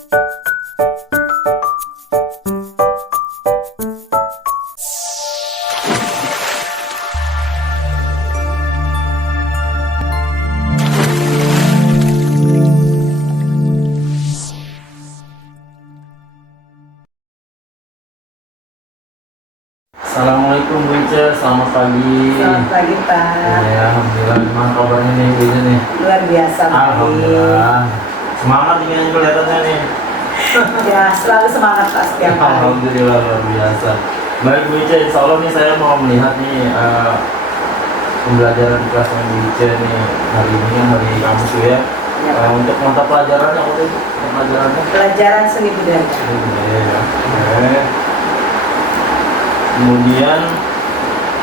Assalamualaikum Bu Ica, selamat pagi. Selamat pagi Pak. Ya, alhamdulillah. Gimana kabarnya nih Bu Ica nih? Luar biasa Pak. Alhamdulillah. Semangat ini kelihatannya nih. Ya, selalu semangat Pak setiap hari. Alhamdulillah, luar biasa. Baik Bu Ica, insya Allah nih saya mau melihat nih pembelajaran di kelas Bu Ica nih hari ini kan hari Kamis ya. Ya, Untuk mata pelajarannya apa tuh? Pelajarannya? pelajaran seni budaya. Ya. Oke. Kemudian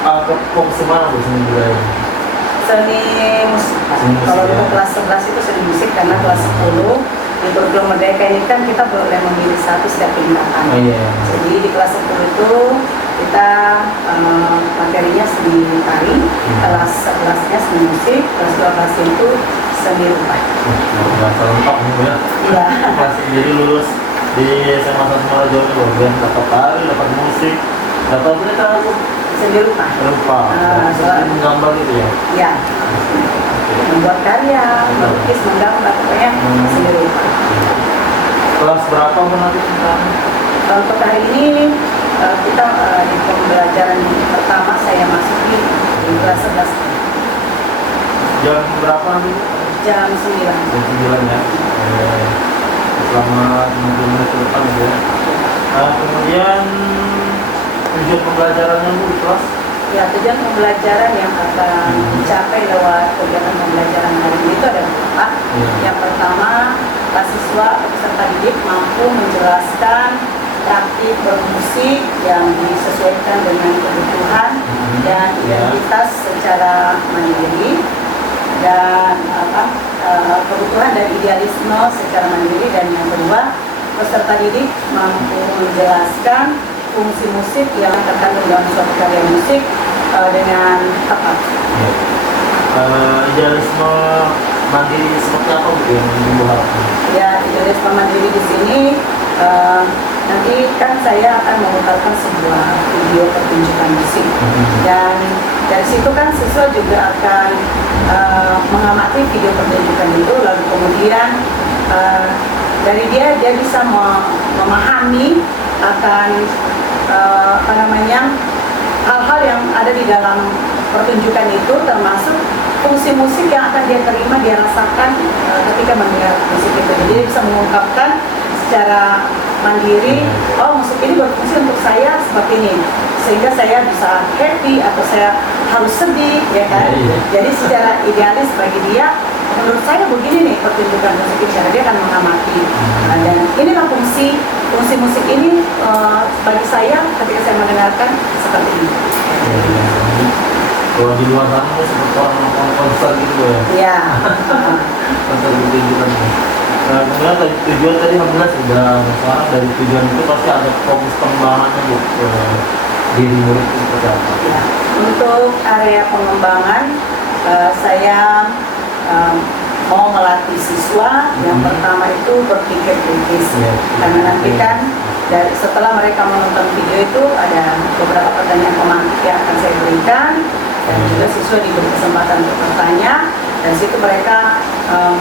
ke fokus mana Bu seni budaya? Seni musik Pak. Seni musik, Kalau ya. untuk kelas 11 itu seni musik karena kelas 10 di kurikulum merdeka ini kan kita boleh memilih satu setiap tingkatan. Oh iya. Jadi di kelas 10 itu kita materinya seni tari, kelas 11-nya seni musik, kelas 12 itu seni rupa. Bahasa lengkap nih Bu ya. Iya. Masih jadi lulus di SMA Semarang Jawa Timur ya, dapat tari, dapat musik, dapat apa nih Bu? Seni rupa. Rupa. soal- Menggambar gitu ya. Ya, membuat karya, melukis, menggambar, pokoknya seni rupa. Kelas berapa Bu nanti kita? Untuk hari ini kita di pembelajaran pertama saya masuki di kelas 11 Jam berapa nanti? jam 9. Jam 9 ya. Selama 60 menit ke depan gitu ya. Kemudian tujuan pembelajarannya Bu di kelas? Ya, tujuan pembelajaran yang akan dicapai lewat kegiatan pembelajaran hari ini itu ada beberapa. Yang pertama, mahasiswa atau peserta didik mampu menjelaskan praktik bermusik yang disesuaikan dengan kebutuhan dan identitas secara mandiri dan kebutuhan dan idealisme secara mandiri. Dan yang kedua, peserta didik mampu menjelaskan fungsi musik yang terkandung dalam suatu karya musik dengan tepat. Idealisme mandiri seperti apa Bu yang Ibu harapkan? Ya, idealisme mandiri di sini nanti kan saya akan memutarkan sebuah video pertunjukan musik dan dari situ kan siswa juga akan mengamati video pertunjukan itu, lalu kemudian dari dia bisa memahami akan hal-hal yang ada di dalam pertunjukan itu, termasuk fungsi musik yang akan dia terima, dia rasakan ketika mendengar musik itu. Jadi dia bisa mengungkapkan secara mandiri, oh musik ini berfungsi untuk saya seperti ini, sehingga saya bisa happy atau saya harus sedih, ya kan? Jadi secara idealis bagi dia, menurut saya begini nih pertunjukan musik ini, dia akan mengamati. Dan inilah fungsi musik ini bagi saya ketika saya mendengarkan seperti ini. Kalau di luar sana seperti orang konser gitu ya. Iya. Konser pertunjukan. Kemudian tujuan tadi alhamdulillah sudah. Sekarang dari tujuan itu pasti ada fokus pengembangannya Bu. Diri murid itu seperti apa? Ya. Untuk area pengembangan saya mau melatih siswa yang pertama itu berpikir kritis, karena nanti kan setelah mereka menonton video itu ada beberapa pertanyaan pemantik yang akan saya berikan dan juga siswa diberi kesempatan untuk bertanya. Dan situ mereka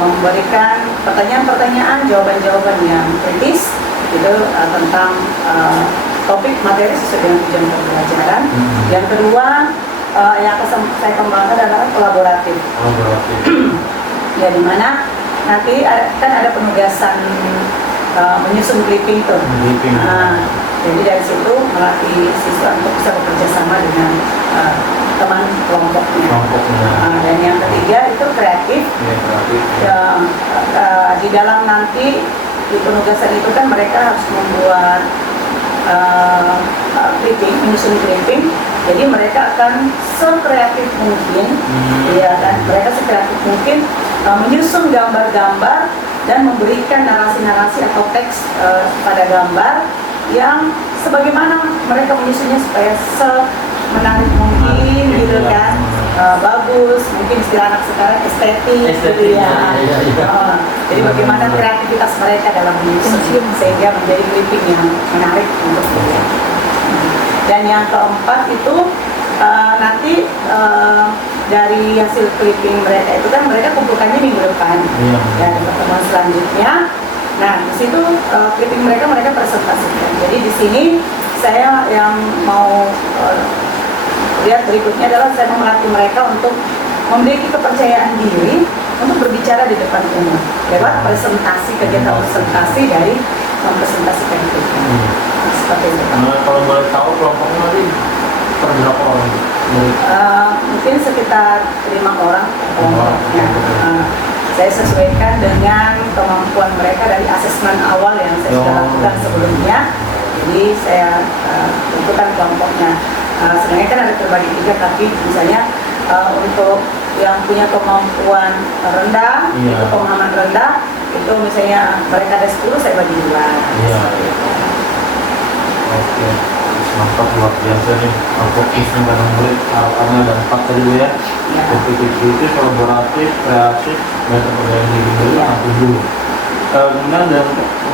memberikan pertanyaan-pertanyaan, jawaban-jawaban yang kritis itu tentang topik materi sesuai dengan tujuan pembelajaran. Yang kedua yang akan saya kembangkan adalah kolaboratif. Ya, dimana nanti kan ada penugasan menyusun clipping tuh. Jadi dari situ melatih siswa untuk bisa bekerja sama dengan teman kelompoknya. Dan yang ketiga itu kreatif. Di dalam nanti di penugasan itu kan mereka harus membuat clipping, menyusun clipping. Jadi mereka akan sekreatif mungkin, ya kan? Mereka sekreatif mungkin menyusun gambar-gambar dan memberikan narasi-narasi atau teks pada gambar yang sebagaimana mereka menyusunnya supaya menarik mungkin gitu kan. bagus, mungkin istilah anak sekarang estetik gitu ya. Jadi bagaimana kreativitas mereka dalam menyusun sehingga menjadi clipping yang menarik untuk dilihat. Dan yang keempat itu nanti dari hasil clipping mereka itu kan mereka kumpulkannya minggu depan ya, di pertemuan selanjutnya. Nah di situ clipping mereka presentasikan. Jadi di sini saya yang mau lihat berikutnya adalah saya melatih mereka untuk memiliki kepercayaan diri untuk berbicara di depan umum lewat presentasi, kegiatan presentasi dari mempresentasikan itu. Seperti itu. Kalau boleh tahu kelompoknya nanti per berapa orang? Mungkin sekitar 5 orang kelompoknya. Saya sesuaikan dengan kemampuan mereka dari asesmen awal yang saya sudah lakukan sebelumnya. Jadi saya tentukan kelompoknya. Sebenarnya kan ada terbagi 3, tapi misalnya untuk yang punya kemampuan rendah, itu pemahaman rendah, itu misalnya mereka ada 10, saya bagi 2. Oke, mantap, luar biasa nih. Fokusnya bareng murid, harapannya ada 4 tadi Bu ya. Kompetitif, kolaboratif, kreatif, metode diri dulu, dulu. Kemudian dan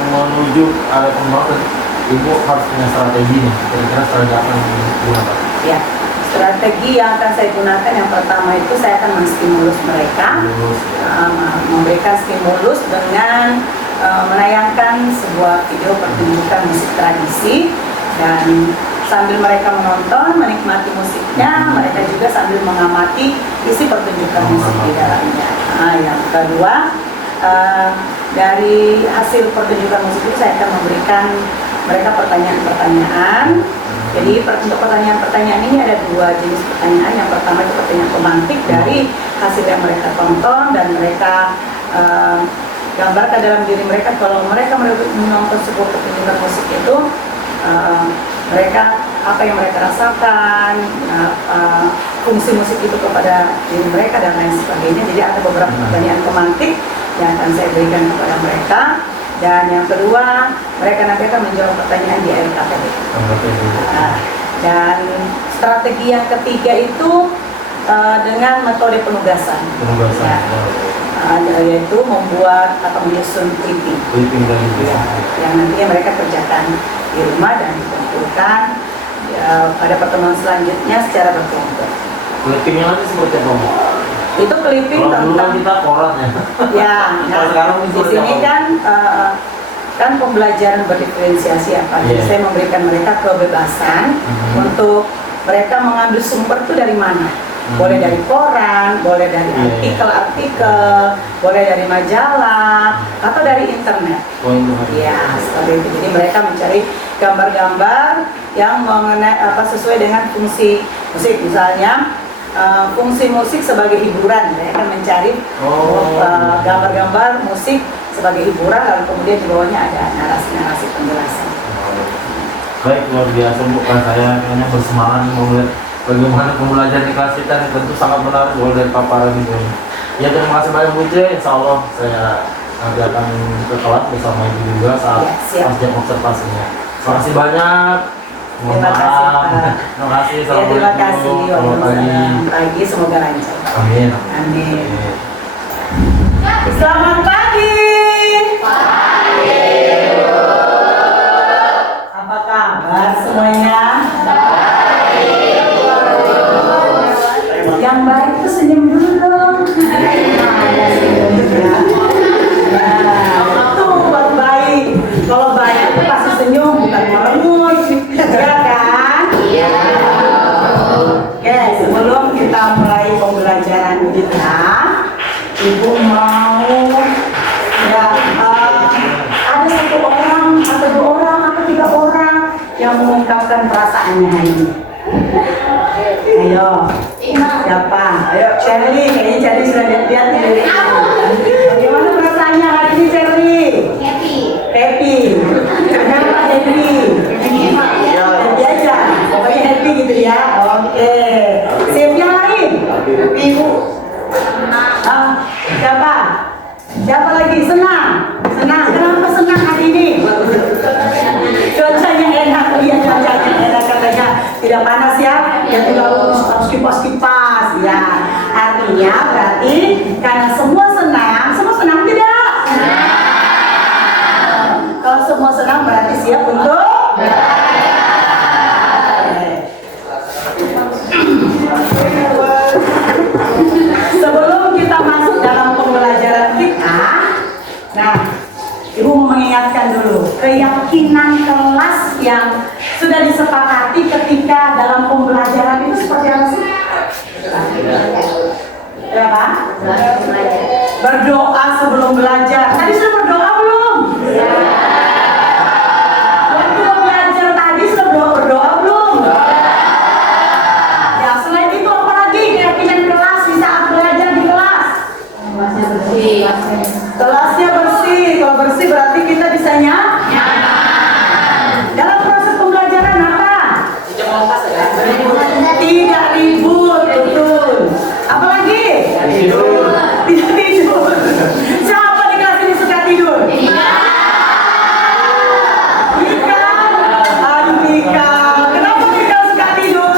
menuju ada pembangunan, Ibu harus punya strategi nih. Kira-kira strategi apa yang digunakan? Ya, strategi yang akan saya gunakan yang pertama itu saya akan menstimulus mereka, memberikan stimulus dengan menayangkan sebuah video pertunjukan musik tradisi, dan sambil mereka menonton, menikmati musiknya, mereka juga sambil mengamati isi pertunjukan musik di dalamnya. Yang kedua, dari hasil pertunjukan musik itu saya akan memberikan mereka pertanyaan-pertanyaan. Jadi untuk pertanyaan-pertanyaan ini ada 2 jenis pertanyaan. Yang pertama itu pertanyaan pemantik dari hasil yang mereka tonton, dan mereka gambarkan dalam diri mereka kalau mereka menonton sebuah pertunjukan musik itu mereka apa yang mereka rasakan, fungsi musik itu kepada diri mereka dan lain sebagainya. Jadi ada beberapa pertanyaan pemantik yang akan saya berikan kepada mereka. Dan yang kedua, mereka nanti akan menjawab pertanyaan di LKPD. Dan strategi yang ketiga itu dengan metode penugasan. Yaitu membuat atau menyusun clipping. Yang nantinya mereka kerjakan di rumah dan dikumpulkan pada pertemuan selanjutnya secara berkelompok. Clippingnya nanti seperti apa? Itu clipping tentang kita koran ya. Ya, nah, di sini kan pembelajaran berdiferensiasi apa. Jadi saya memberikan mereka kebebasan untuk mereka mengambil sumber itu dari mana. Boleh dari koran, boleh dari artikel-artikel, boleh dari majalah, atau dari internet. Ya, seperti itu. Jadi mereka mencari gambar-gambar yang mengenai sesuai dengan fungsi musik. Misalnya fungsi musik sebagai hiburan, saya akan mencari gambar-gambar musik sebagai hiburan, lalu kemudian di bawahnya ada narasi-narasi penjelasan. Baik, luar biasa Bu, saya kayaknya bersemangat mau melihat bagaimana pembelajaran di kelas kita, tentu sangat menarik dari paparan itu. Ya, terima kasih banyak Bu C. Insya Allah saya nanti akan ke kelas bersama Ibu juga saat jam observasinya. Terima kasih banyak. Terima kasih Pak. Terima kasih. Terima kasih. Selamat pagi, semoga lancar. Amin. Amin. Selamat pagi. Apa kabar semuanya? Yang baik itu senyum dulu dong. Itu buat baik. Kalau baik itu pasti senyum, bukan merengut. Ya kan? Iya. Oke, sebelum kita mulai pembelajaran kita, Ibu mau ya ada 1 orang atau 2 orang atau 3 orang yang mengungkapkan perasaannya hari ini. Ayo, siapa? Ayo, Shirley. Kayaknya Shirley sudah lihat nih. Bagaimana perasaannya hari ini, Shirley? Happy. Kenapa happy? Happy aja. Pokoknya happy gitu ya. Oke. Sip, yang lain? Ibu. Siapa? Siapa lagi? Senang. Kenapa senang hari ini? Cuacanya enak. Iya, cuacanya enak katanya. Tidak panas ya. Ya tinggal harus kipas-kipas. Ya. semua senang berarti siap untuk sebelum kita masuk dalam pembelajaran kita. Nah, Ibu mau mengingatkan dulu keyakinan kelas yang sudah disepakati ketika dalam pembelajaran itu seperti apa sih? Ya Pak? Berdoa sebelum belajar. Tadi sudah berdoa belum? Waktu belajar tadi sudah berdoa belum? Ya, selain itu apa lagi keyakinan kelas di saat belajar di kelas? Kelasnya bersih. Kelasnya bersih. Kalau bersih berarti kita bisa dalam proses pembelajaran apa? Tidak ribut, betul. Apa lagi? Tidak tidur. Siapa di kelas ini suka tidur? Mika. Aduh Mika. Kenapa Mika suka tidur?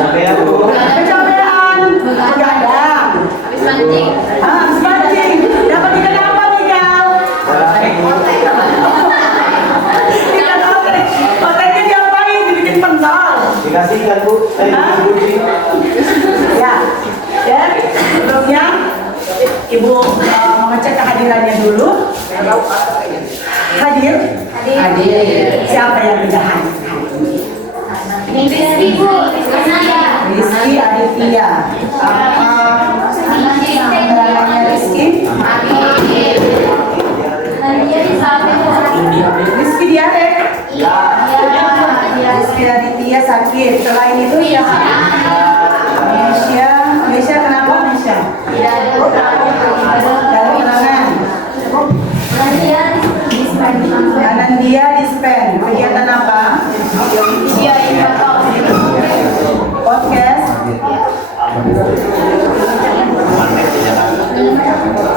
Kecapean. Begadang. Habis mancing. Dapat ikan apa Mika? Ikan otek. Oteknya diapain? Dibikin pentol. Dikasih ikan Bu. Ya, sebelumnya Ibu mengecek kehadirannya dulu. Hadir? Siapa yang tidak hadir? Rizky Bu, Rizky Aditya. Apa namanya Rizky? Rizky diare. Rizky Aditya sakit. Selain itu ya Mesya kenapa Mesya? Dari kenangan. Anandia dispen. Kegiatan apa? Podcast.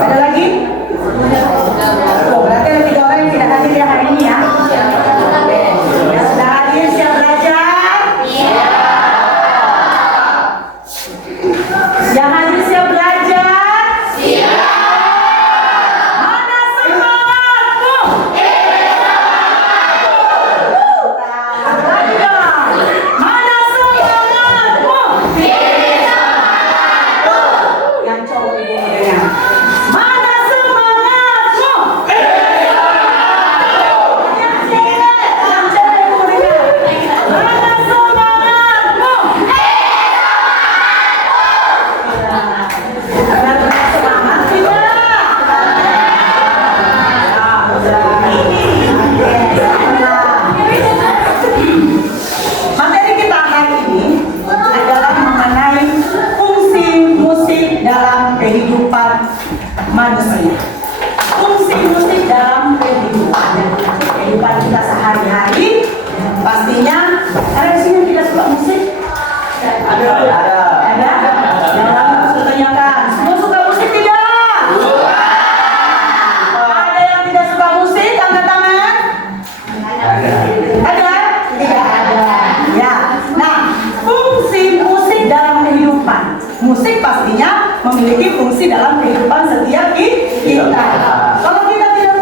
Ada lagi? Oh, berarti ada 3 orang yang tidak hadir ya hari ini ya? Oke. Yang sudah hadir siap belajar? Yang hadir siap belajar? Mana semangatmu? Mana semangatmu? Yang cowok ini dengar. Mana semangatmu? Yang cewek ibu dengar. Mana semangatmu? Agar bersemangat tidak? Materi kita hari ini adalah mengenai fungsi musik dalam kehidupan manusia. Fungsi musik dalam kehidupan kita sehari-hari. Pastinya ada di sini yang tidak suka musik? Ada. Yang lain harus ditanyakan. Semua suka musik tidak? Ada yang tidak suka musik? Angkat tangan. Ada? Tidak ada. Ya. Nah, fungsi musik dalam kehidupan. Musik pastinya memiliki fungsi dalam kehidupan setiap kita. Kalau kita tidak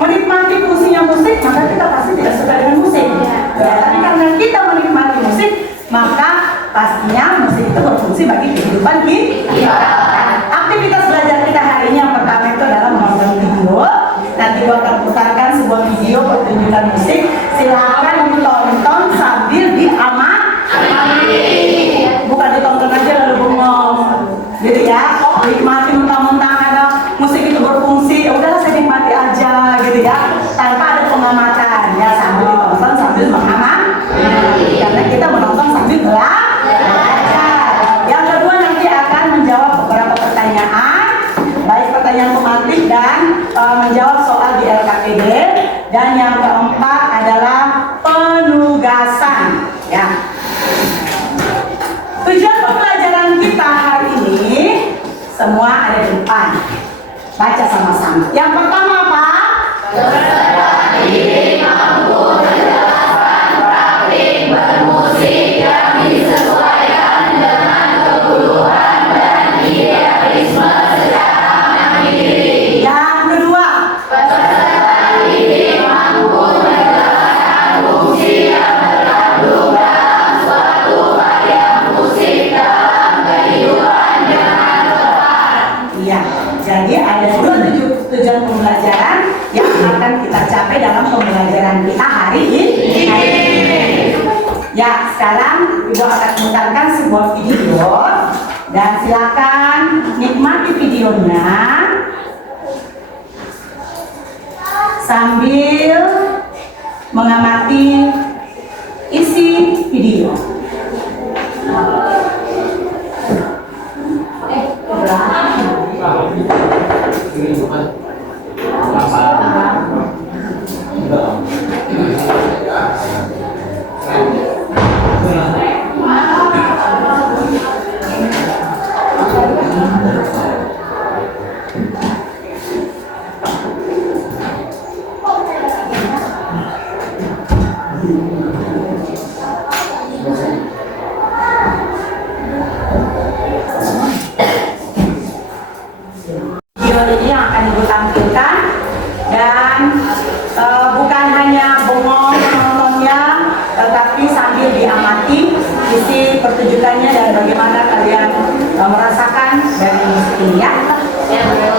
menikmati fungsinya musik, maka kita pasti tidak suka dengan musik. Ya, tapi karena kita menikmati musik, maka pastinya musik itu berfungsi bagi kehidupan kita. Aktivitas belajar kita hari ini yang pertama itu adalah menonton video. Nanti gua akan putarkan sebuah video pertunjukan musik. Silakan ditonton sambil diamati. Bukan ditonton aja lalu bengong, gitu ya. Nikmati mentang-mentang ada musik itu berfungsi. Ya udahlah saya nikmati aja, gitu ya. Tanpa ada pengamatan, ya sambil ditonton sambil mengamati. Karena kita menonton sambil belajar. Yang kedua nanti akan menjawab beberapa pertanyaan, baik pertanyaan tematik dan menjawab soal di LKPD. Dan yang keempat adalah penugasan. Ya. Tujuan pembelajaran kita hari ini semua ada di depan. Baca sama-sama. Yang pertama apa? bermusik yang disesuaikan dengan kebutuhan dan idealisme secara mandiri. Yang kedua, Peserta pelajaran yang akan kita capai dalam pembelajaran kita hari ini. Ya, sekarang Ibu akan memutarkan sebuah video dan silakan nikmati videonya sambil mengamati isi video. Video ini yang akan Ibu tampilkan dan bukan hanya bengong menontonnya, tetapi sambil diamati isi pertunjukannya dan bagaimana kalian merasakan dari musik ini ya. Ya, Bu.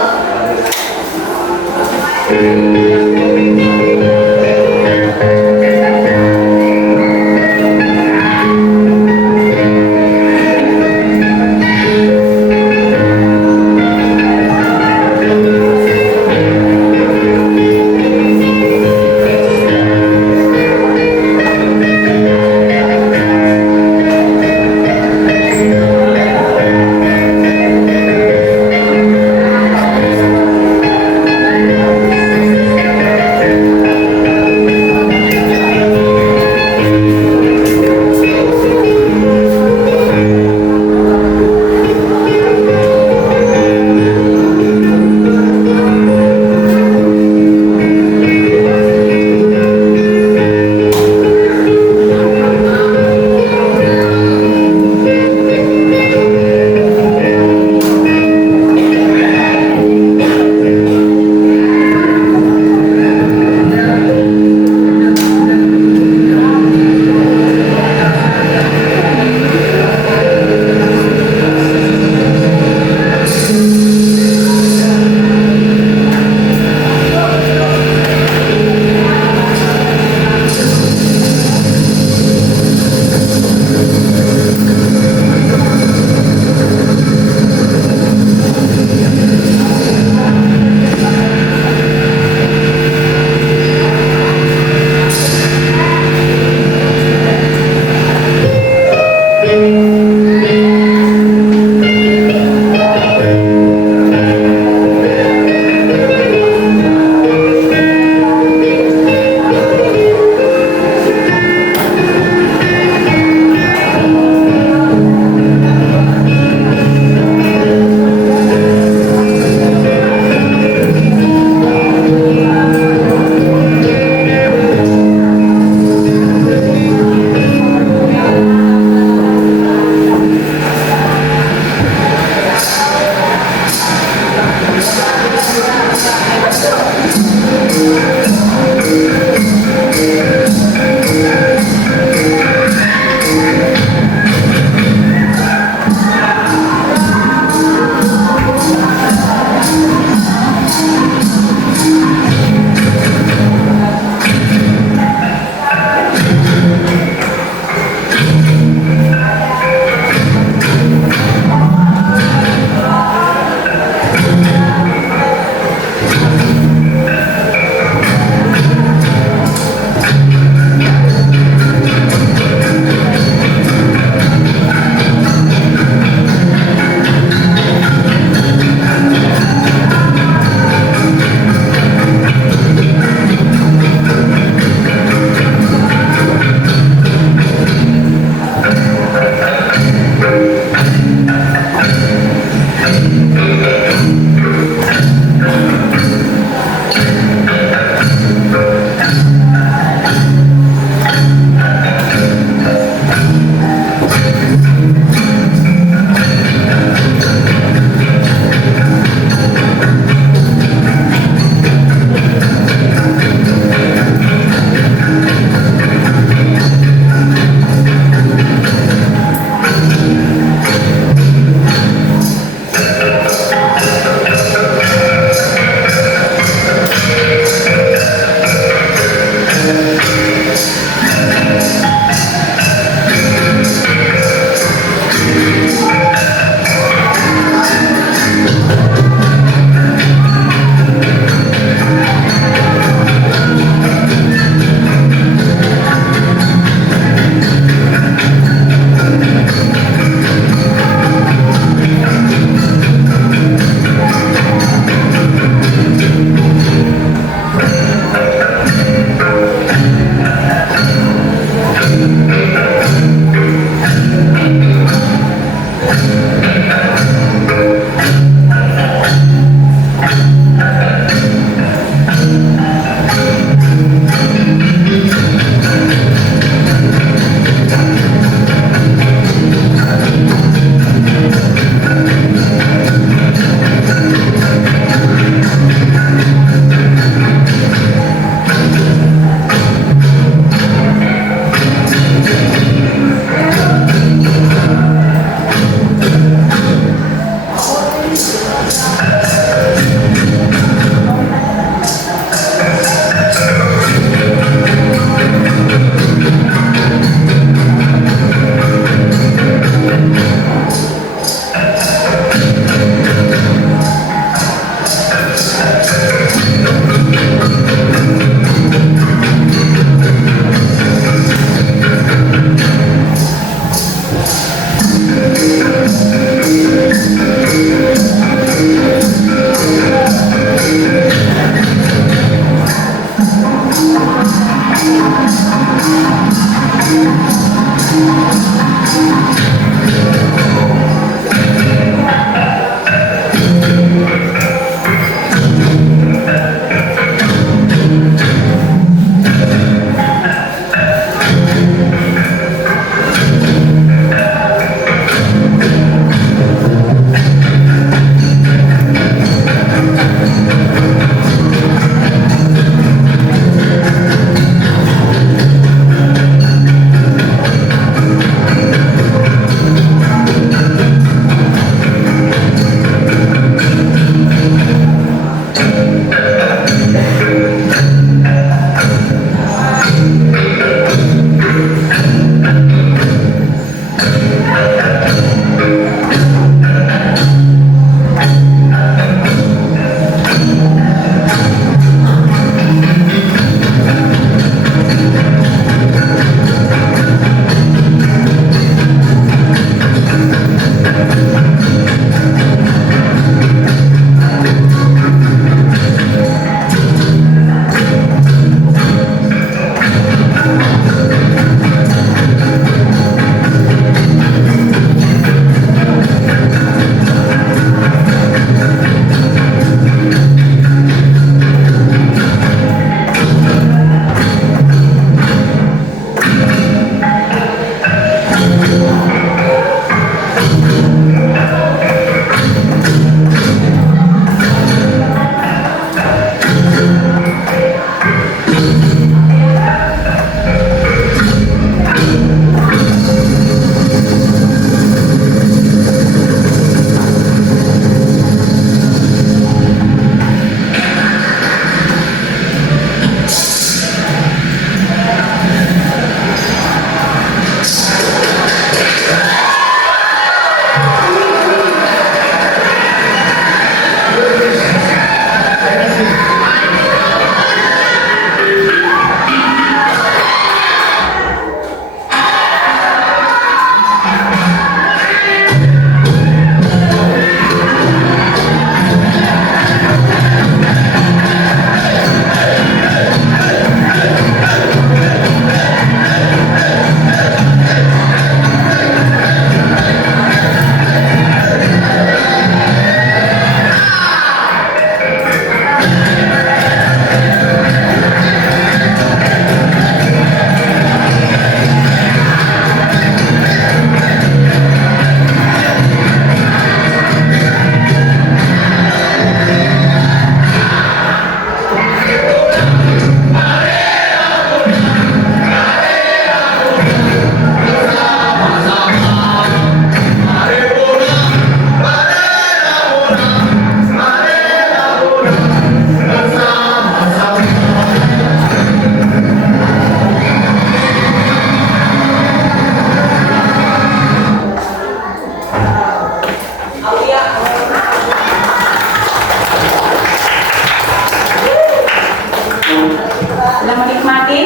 menikmati?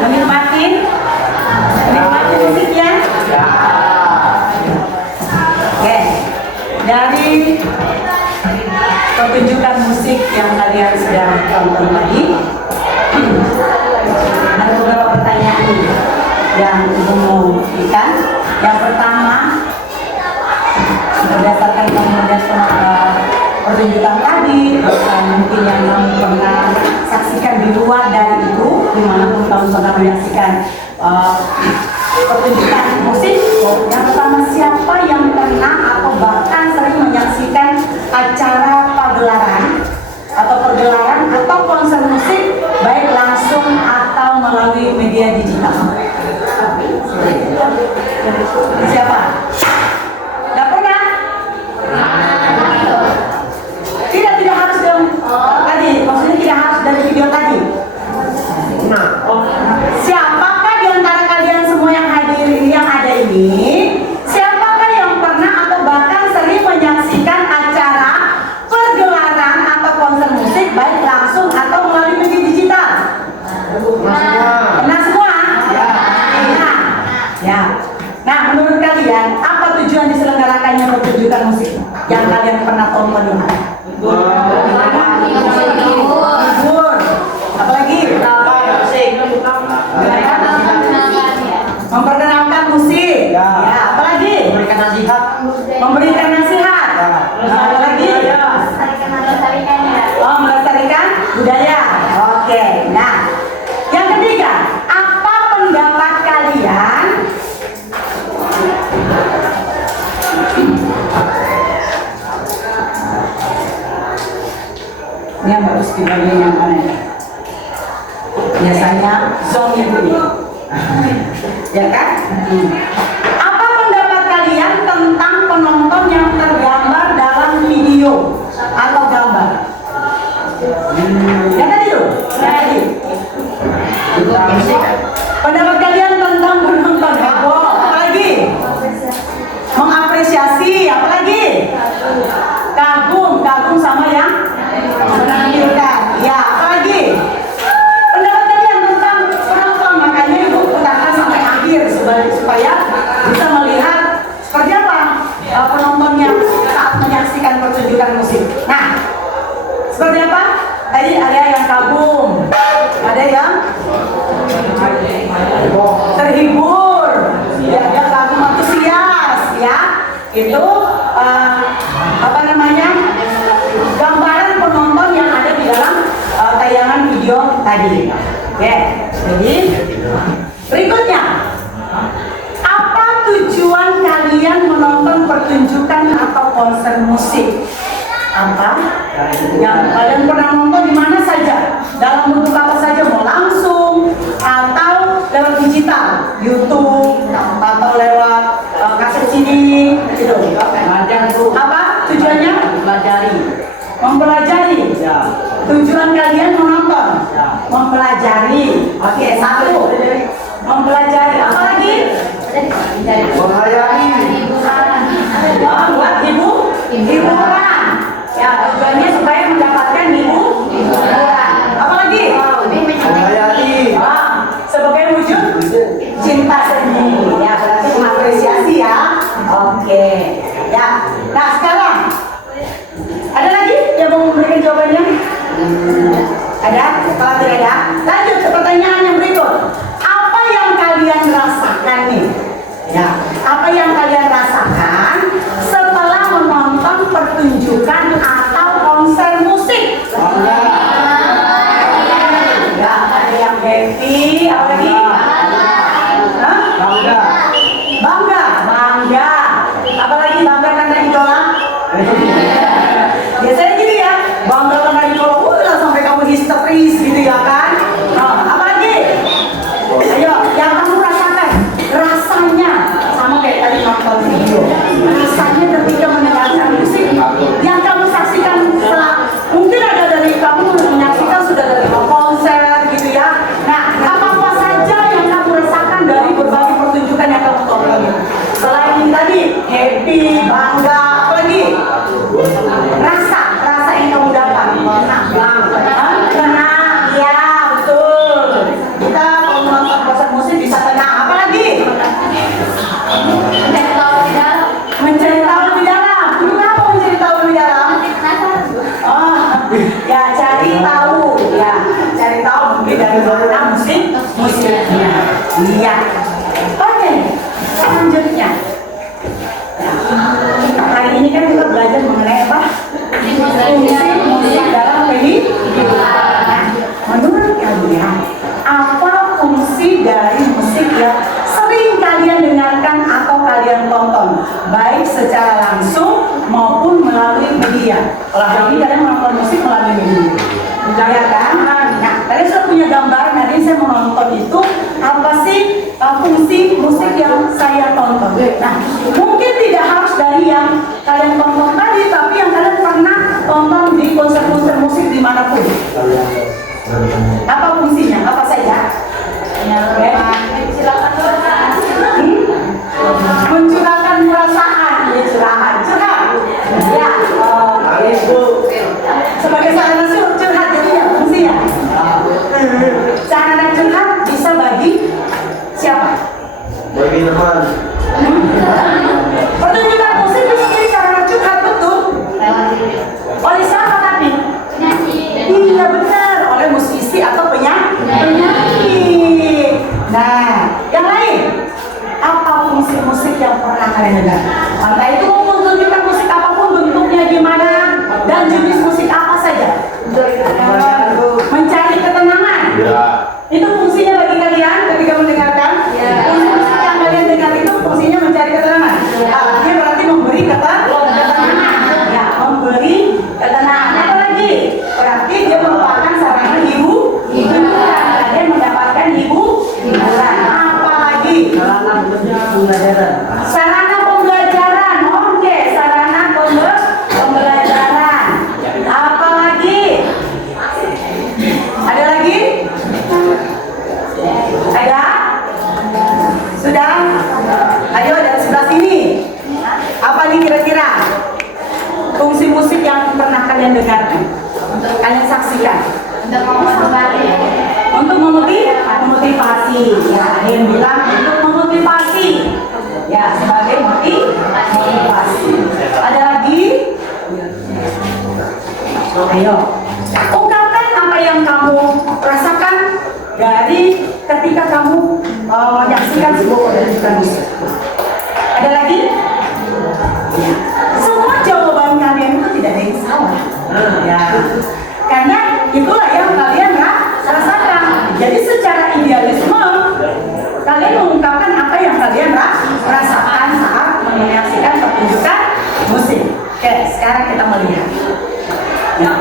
Menikmati? Menikmati musiknya? Oke. Dari pertunjukan musik yang kalian sedang tonton tadi, ada beberapa pertanyaan yang Ibu mau berikan. Yang pertama, berdasarkan kemudian pertunjukan tadi, dan mungkin yang kamu pernah saksikan di luar dari itu, dimanapun kamu pernah menyaksikan pertunjukan musik. Yang pertama, siapa yang pernah atau bahkan sering menyaksikan acara pagelaran atau konser musik, baik langsung atau melalui media digital? Siapa? Nggak pernah? Tidak harus dong. Tadi, maksudnya tidak harus dari video tadi. Siapakah di antara kalian semua yang hadir yang ada ini? Siapakah yang pernah atau bahkan sering menyaksikan acara pergelaran atau konser musik baik langsung atau melalui media digital? Pernah semua? Ya. Nah, menurut kalian apa tujuan diselenggarakannya pertunjukan musik yang kalian pernah tonton ini? Hibur. Apalagi? Memperkenalkan musik. Ya, apalagi? Memberikan nasihat. Apalagi? Oh, melestarikan budaya. Oke. Nah, yang ketiga, apa pendapat kalian ini yang harus dibagi yang mana? Biasanya zombie dulu, ya kan? Apa pendapat kalian tentang penonton yang tergambar dalam video atau gambar? Ya tadi tuh, tadi. Pendapat kalian tentang penonton heboh, apalagi? Mengapresiasi, apalagi? Kagum sama yang menampilkan. Ya, apalagi? Pendapat kalian tentang penonton, makanya Ibu putarkan sampai akhir supaya bisa melihat seperti apa penontonnya saat menyaksikan pertunjukan musik. Nah, seperti apa? Tadi ada yang kagum, ada yang terhibur, ya, yang kagum antusias, ya. Itu apa namanya? Gambaran penonton yang ada di dalam tayangan video tadi. Oke, jadi berikutnya, apa tujuan kalian menonton pertunjukan atau konser musik? Apa yang kalian pernah nonton di mana saja? Dalam bentuk apa saja? Mau langsung atau lewat digital, YouTube atau lewat kaset CD gitu. Apa tujuannya? Mempelajari. Tujuan kalian menonton? Mempelajari. Oke, satu. Mempelajari. Apa lagi? Buat hiburan. Ya, tujuannya supaya mendapatkan hiburan. Apa lagi? Sebagai wujud cinta seni. Ya, berarti mengapresiasi ya. Oke. Ya. Nah, sekarang ada lagi yang mau memberikan jawabannya? Ada? Kalau tidak ada, lanjut ke pertanyaan yang berikut. Apa yang kalian rasakan nih? Ya, apa yang kalian rasakan setelah menonton pertunjukan atau konser musik? Ya, ada yang happy, apa lagi? Bangga. Apalagi bangga karena idola? Biasanya gitu ya, bangga karena idola, udah sampai kamu histeris gitu ya kan? Apa lagi? Ayo, yang kamu rasakan, rasanya sama kayak tadi nonton video. Rasanya ketika mendengarkan musik yang kamu saksikan setelah mungkin ada dari kamu menyaksikan sudah dari konser gitu ya. Nah, apa saja yang kamu rasakan dari berbagai pertunjukan yang kamu tonton? Selain ini tadi happy, bangga, apa lagi? Rasa yang kamu dapat. Nah, fungsi musik yang saya tonton. Nah, mungkin tidak harus dari yang kalian tonton tadi, tapi yang kalian pernah tonton di konser-konser musik dimanapun. Apa fungsinya? Apa saja? Mencurahkan perasaan, ya curhat. Ya, sebagai sarana curhat jadinya fungsinya. Sarana curhat bisa bagi siapa? Bagi teman. Pertunjukan musik bisa jadi sarana curhat, betul? Oleh siapa tadi? Iya benar, oleh musisi atau penyanyi. Nah, yang lain, apa fungsi musik yang pernah kalian dengar? Entah itu menunjukkan musik apapun, bentuknya gimana, dan jenis musik apa saja. Mencari ketenangan. Ya. Itu fungsinya bagi kalian ketika mendengarkan. Fungsi musik yang kalian dengar itu fungsinya mencari ketenangan. Dia berarti memberi ketenangan. Ya, memberi ketenangan. Apa lagi? Berarti dia merupakan sarana hiburan. Kalian mendapatkan hiburan. Apa lagi? Sarana pembelajaran. Oke, sarana pembelajaran. Apa lagi? Ada lagi? Ada? Sudah? Ayo dari sebelah sini. Apa nih kira-kira fungsi musik yang pernah kalian dengarkan? Kalian saksikan? Untuk memotivasi. Ya, ada yang bilang untuk memotivasi. Ya, sebagai motivasi. Ada lagi? Ayo, ungkapkan apa yang kamu rasakan dari ketika kamu menyaksikan sebuah pertunjukan musik. Ada lagi? Semua jawaban kalian itu tidak ada yang salah. Ya, karena itulah yang kalian rasakan. Jadi secara idealisme kalian mengungkapkan apa yang kalian rasakan saat menyaksikan pertunjukan musik. Oke, sekarang kita melihat. Ya.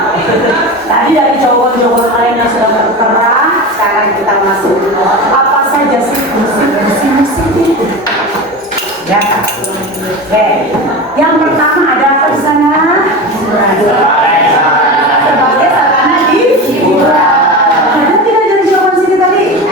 Tadi dari jawaban-jawaban kalian yang sudah tertera, sekarang kita masuk. Apa saja sih musik itu? Ya. Oke. Yang pertama ada apa di sana? Sebagai sarana hiburan. Ada tidak dari jawaban sini tadi?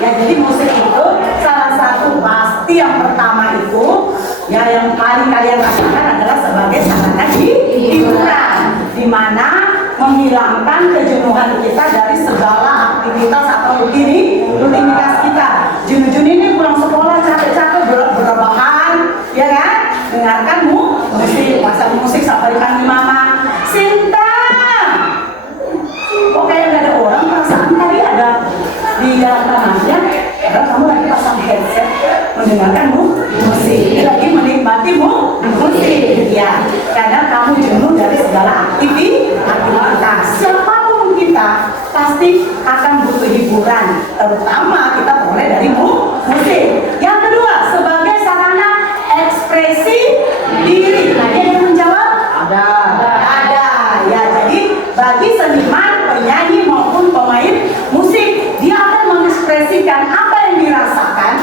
Ya, jadi musik itu salah satu pasti yang pertama itu ya yang paling kalian rasakan adalah sebagai sarana hiburan, di mana menghilangkan kejenuhan kita dari segala aktivitas atau rutinitas kita. Jenuh-jenuh ini pulang sekolah capek-capek berbahan, ya kan? Dengarkan musik, pasang musik sampai dipanggil mama, Sinta. Kok kayak nggak ada orang, perasaan tadi ada di dalam tanahnya. Padahal kamu lagi pasang headset mendengarkan musik, lagi menikmati musik. Ya, karena kamu jenuh dari segala aktivitas. Siapapun kita pasti akan butuh hiburan, terutama kita mulai dari musik. Yang kedua, sebagai sarana ekspresi diri. Ada yang menjawab? Ada. Ya, jadi bagi seniman, penyanyi maupun pemain musik, dia akan mengekspresikan apa yang dirasakan,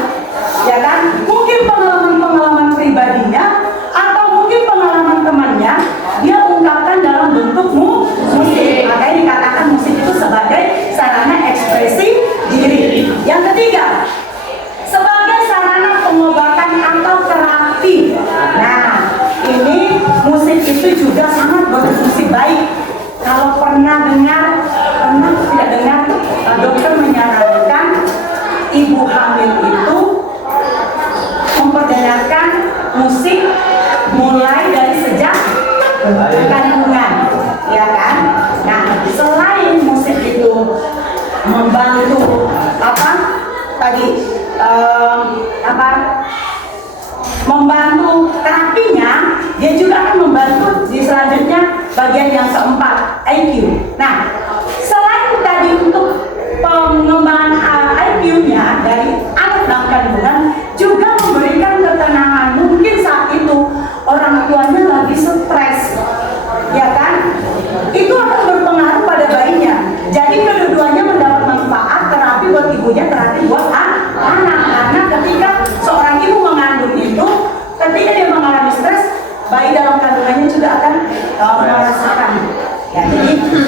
ya kan? Mungkin pengalaman-pengalaman pribadinya atau mungkin pengalaman temannya, dia ungkapkan dalam bentuk musik. Makanya dikatakan musik itu sebagai sarana ekspresi diri. Yang ketiga, sebagai sarana pengobatan atau terapi. Nah, ini musik itu juga sangat berfungsi baik. Kalau pernah tidak dengar, dokter menyarankan ibu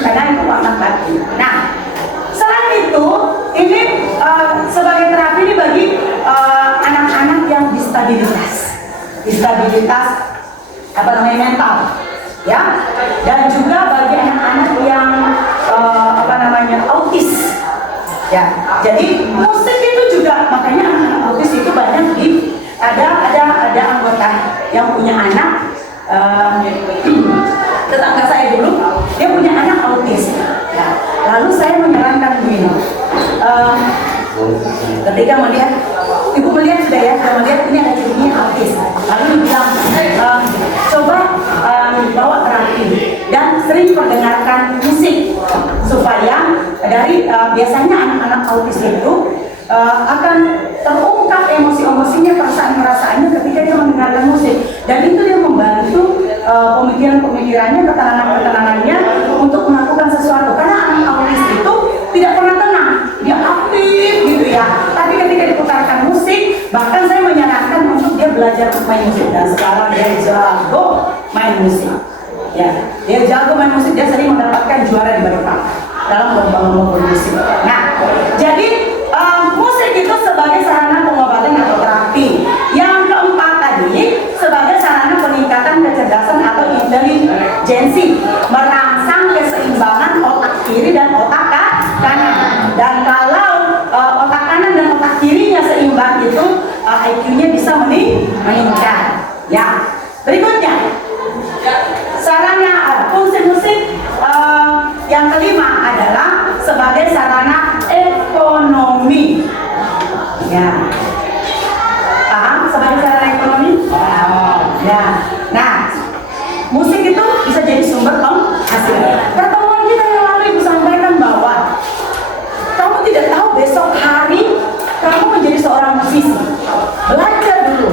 karena itu warna batin. Nah, selain itu, ini sebagai terapi ini bagi anak-anak yang disabilitas apa namanya mental, ya, dan juga bagi anak-anak yang apa namanya autis, ya. Jadi musik itu juga, makanya anak autis itu banyak ada anggota yang punya anak. Tetangga saya dulu, dia punya anak autis. Ya, lalu saya menyarankan begini, ketika melihat, ibu melihat sudah ya, sudah melihat ini ada cirinya autis. Lalu dibilang, coba bawa terapi dan sering perdengarkan musik supaya dari biasanya anak-anak autis itu akan terungkap emosi-emosinya, perasaan-perasaannya ketika dia mendengarkan musik, dan itu dia membantu pemikiran-pemikirannya, ketenangan-ketenangannya untuk melakukan sesuatu. Karena anak autis itu tidak pernah tenang, dia aktif gitu ya. Tapi ketika diputarkan musik, bahkan saya menyarankan untuk dia belajar main musik, dan sekarang dia jago main musik. Ya, dia jago main musik, dia sering mendapatkan juara di Balikpapan dalam lomba-lomba musik. Nah, jadi musik itu sebagai sarana pengobatan atau terapi. Yang keempat tadi sebagai sarana peningkatan kecerdasan atau intelijensi, merangsang keseimbangan otak kiri dan otak kanan. Dan kalau otak kanan dan otak kirinya seimbang itu IQ-nya bisa meningkat. Ya, berikutnya sarana fungsi musik yang kelima adalah sebagai sarana ekonomi. Ya, paham sebagai sarana ekonomi? Ya, nah, musik itu bisa jadi sumber penghasilan. Pertemuan kita yang lalu ibu sampaikan bahwa kamu tidak tahu besok hari kamu menjadi seorang musisi. Belajar dulu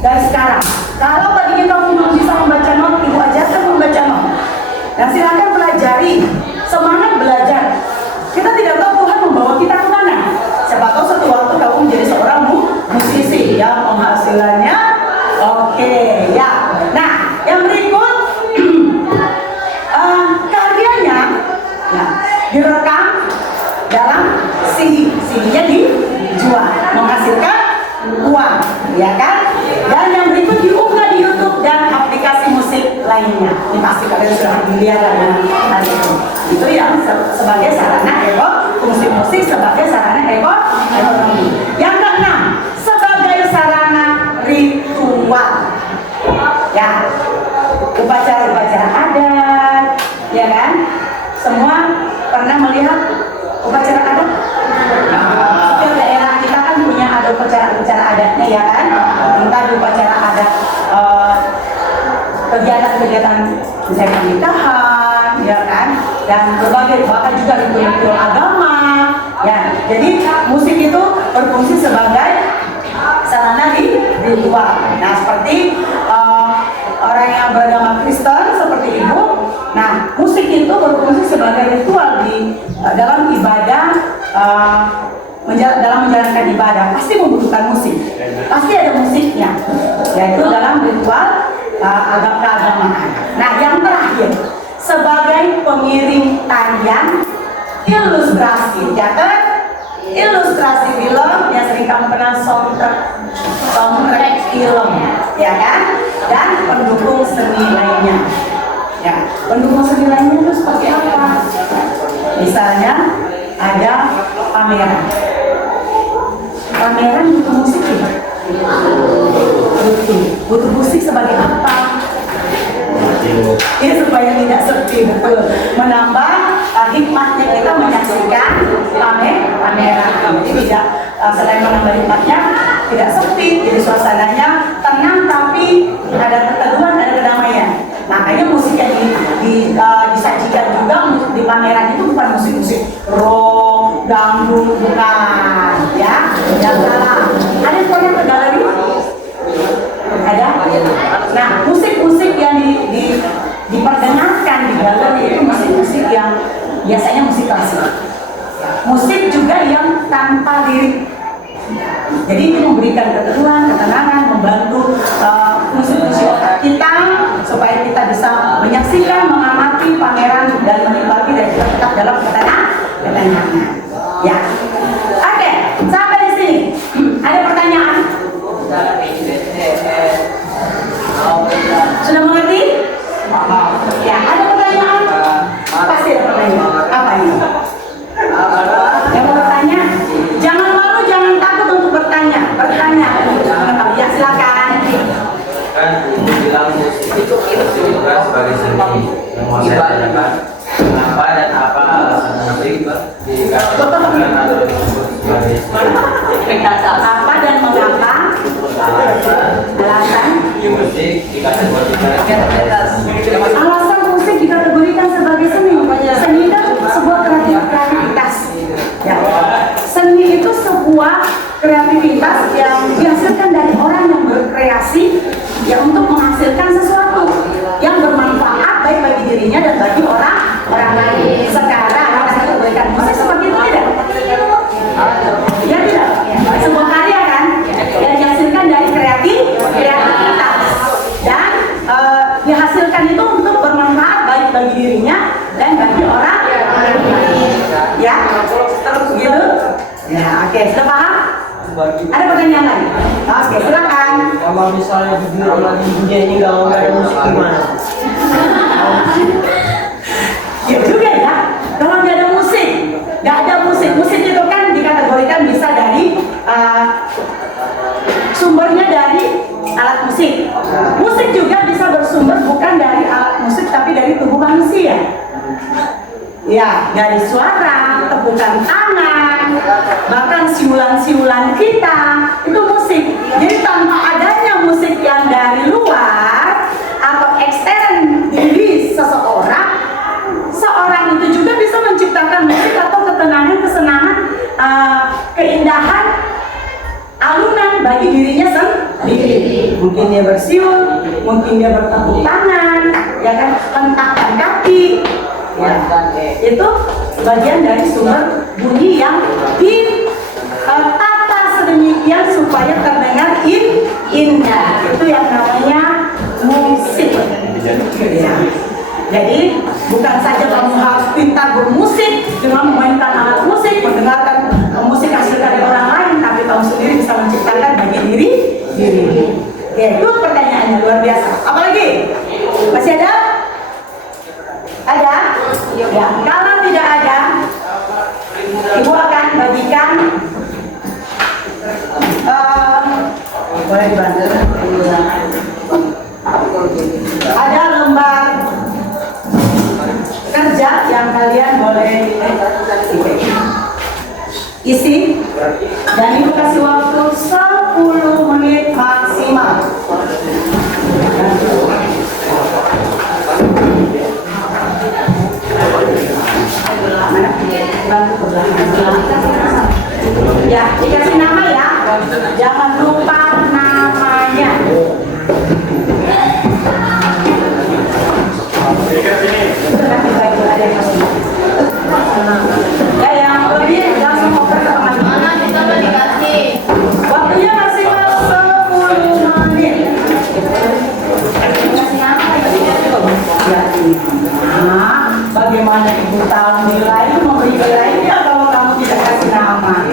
dari sekarang. Kalau tadinya kamu belum bisa membaca not, ibu ajarkan membaca not. Dan silakan pelajari, semangat belajar. Kita tidak tahu Tuhan membawa kita kemana. Siapa tahu suatu waktu kamu menjadi seorang musisi yang penghasilannya oke, ya. Nah, yang berikut karyanya ya, direkam dalam CD, CD-nya dijual, menghasilkan uang, ya kan? Dan yang berikut diunggah di YouTube dan aplikasi musik lainnya. Ini pasti kalian sudah dilihat hari itu. Itu yang sebagai sarana fungsi musik sebagai sarana ekonomi. Yang keenam, sebagai sarana ritual. Ya, upacara-upacara adat, ya kan? Semua pernah melihat upacara adat? Setiap daerah kita kan punya ada upacara-upacara adatnya, ya kan? Entah di upacara adat kegiatan-kegiatan misalnya pernikahan, ya kan? Dan berbagai, bahkan juga ritual agama, ya. Jadi musik itu berfungsi sebagai sarana ritual. Nah, seperti orang yang beragama Kristen seperti ibu, nah musik itu berfungsi sebagai ritual di dalam ibadah, dalam menjalankan ibadah pasti membutuhkan musik, pasti ada musiknya, yaitu dalam ritual keagamaan. Nah, yang terakhir sebagai pengiring tarian ilustrasi, catat ilustrasi film yang sering kamu kenal soundtrack film, ya kan? Dan pendukung seni lainnya. Ya, pendukung seni lainnya itu seperti apa? Misalnya ada pameran. Pameran butuh musik ya? Butuh musik sebagai apa? Ini supaya tidak sepi, betul. Menambah hikmatnya kita menyaksikan pameran. Jadi tidak selain menambah hikmatnya, tidak sepi. Jadi suasananya tenang tapi ada keteduhan, ada kedamaian. Makanya musik yang disajikan juga untuk di pameran itu bukan musik-musik rock, dangdut, bukan, ya. Jangan salah. Ada yang ke galeri? Ada? Nah, musik-musik yang diperdengarkan di galeri itu musik-musik yang biasanya musik klasik. Musik juga yang tanpa lirik. Jadi itu memberikan ketenangan, ketenangan, membantu fungsi-fungsi otak kita supaya kita bisa menyaksikan, mengamati pameran dan menikmati Alasan musik dikategorikan sebagai seni. Seni itu sebuah kreativitas. Ya. Seni itu sebuah kreativitas yang dihasilkan dari orang yang berkreasi ya untuk menghasilkan sesuatu yang bermanfaat baik bagi dirinya dan bagi orang lain. Sekarang kita kategorikan musik seperti itu tidak? Ya tidak. Sebuah karya kan yang dihasilkan dari kreativitas dan dihasilkan itu untuk bermanfaat baik bagi dirinya dan bagi orang lain. Ya, gitu. Ya, oke, sudah paham? Ada pertanyaan lagi? Oke, silakan. Kalau misalnya begini lagi ini nggak ada musik gimana? Ya juga ya. Kalau nggak ada musik, musik itu kan dikategorikan bisa dari sumbernya dari alat musik. Musik juga bisa bersumber bukan dari alat musik tapi dari tubuh manusia. Ya, dari suara, tepukan tangan, bahkan siulan-siulan kita itu musik. Jadi tanpa adanya musik yang dari luar atau ekstern diri seseorang, seorang itu juga bisa menciptakan musik atau ketenangan, kesenangan, keindahan, alunan bagi dirinya sendiri. Mungkin dia bersiul, mungkin dia bertepuk tangan, ya kan, hentakkan kaki. Ya, itu bagian dari sumber bunyi yang ditata sedemikian supaya terdengar indah. Itu yang namanya musik. Ya. Jadi bukan saja kamu harus pintar bermusik dengan memainkan alat musik, mendengarkan musik hasil dari orang lain, tapi kamu sendiri bisa menciptakan bagi diri. Ya, itu pertanyaannya luar biasa. Apalagi? Masih ada? Ada? Ya, kalau tidak ada, Ibu akan bagikan boleh dibantu? Ada lembar kerja yang kalian boleh isi dan Ibu kasih waktu 10 menit maksimal. Ya, dikasih nama ya. Jangan lupa namanya. Ya, yang lebih langsung oper ke teman-teman. Waktunya maksimal 10 menit. Dikasih nama ya. Nah, bagaimana Ibu tahu nilai itu memberi nilainya kalau kamu tidak kasih nama?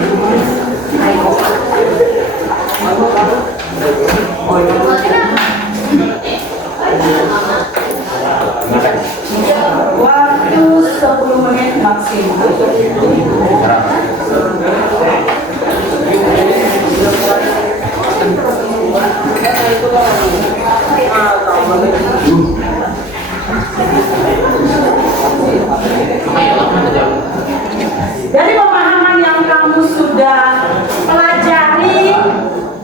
Waktu 10 menit maksimal. Dari pemahaman yang kamu sudah pelajari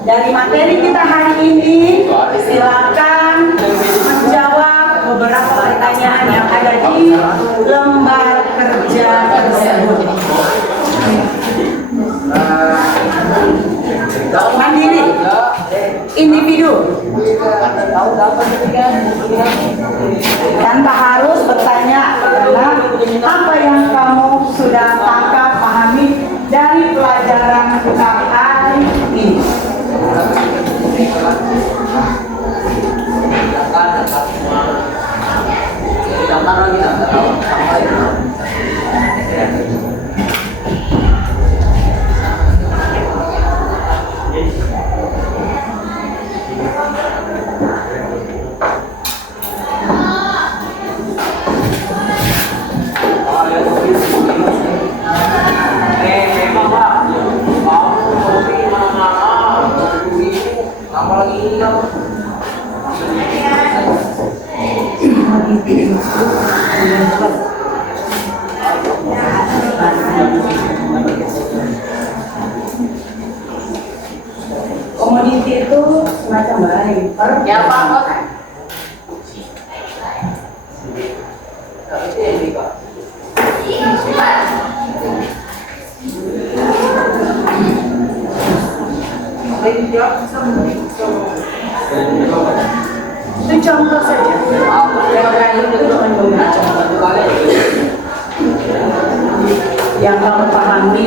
dari materi kita hari ini, silakan menjawab beberapa pertanyaan yang ada di lembar kerja tersebut. Mandiri, individu, tanpa harus bertanya adalah apa yang kamu sudah tangkap, pahami dari pelajaran kita hari ini. Komoditi itu semacam barang impor. Ya, Pak. Itu contoh saja. Yang terakhir itu menjadi contoh. Yang kamu pahami.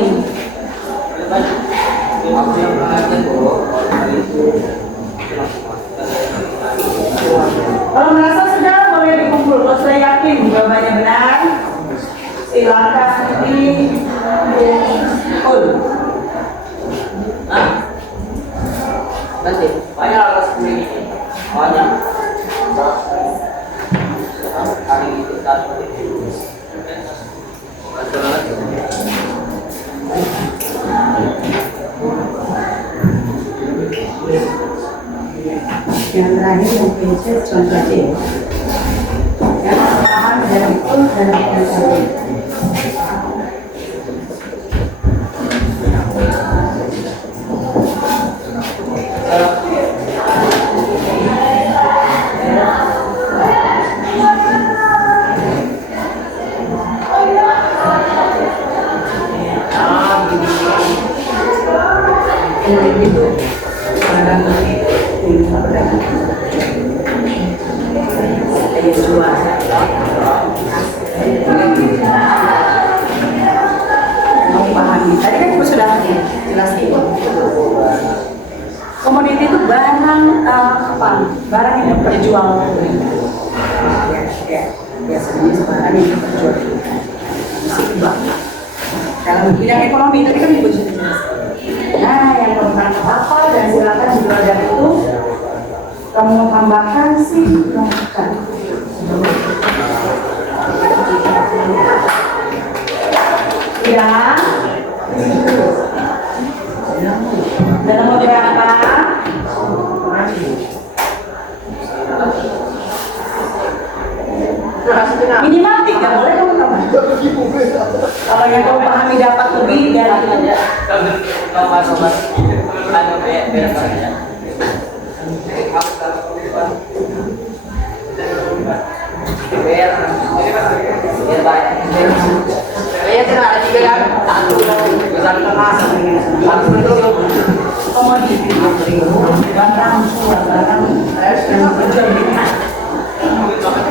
Kalau merasa sudah boleh dikumpul. Kalau sudah yakin jawabannya benar, silakan dikumpul. Nanti banyak atas ini banyak hari itu Yang terakhir yang prinsip contoh C. Yang paham dan itu dalam prestasi. Memahami. Tadi kan aku sudah jelasin. Komoditi itu barang apa? Barang yang diperjualkan. Biasanya barang yang diperjualkan. Dalam bidang ekonomi tadi kan ibu sudah jelaskan. Nah, yang tentang apa dan silakan di belajar itu kamu mau tambahkan sih, tambahkan. Ya. Dalam beberapa minimal 3 boleh kamu tambah. Kalau yang kamu pahami dapat lebih dari aja. Komoditi barang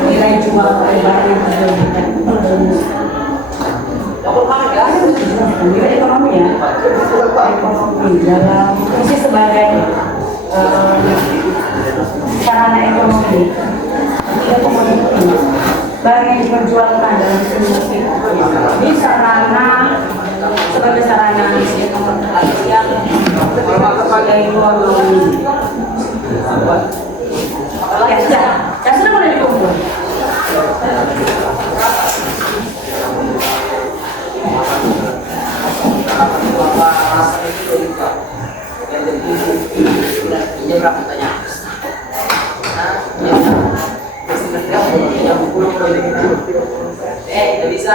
nilai jual barang yang dijualkan nilai ekonomi ya, ekonomi dalam fungsi sebagai sarana ekonomi. Nilai komoditi barang yang diperjualkan dalam fungsi ini sarana sebagai sarana yang sebagai ekonomi. Ya sudah mulai dikumpul. Tidak bisa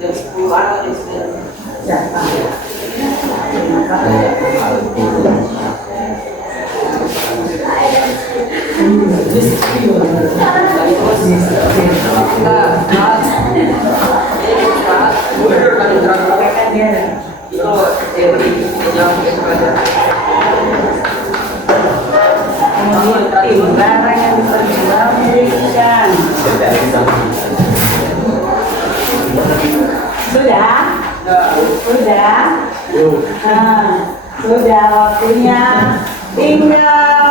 jam 10 atau jam Kemudian barang yang diperjualbelikan. Sudah? Sudah? Nah, sudah waktunya tinggal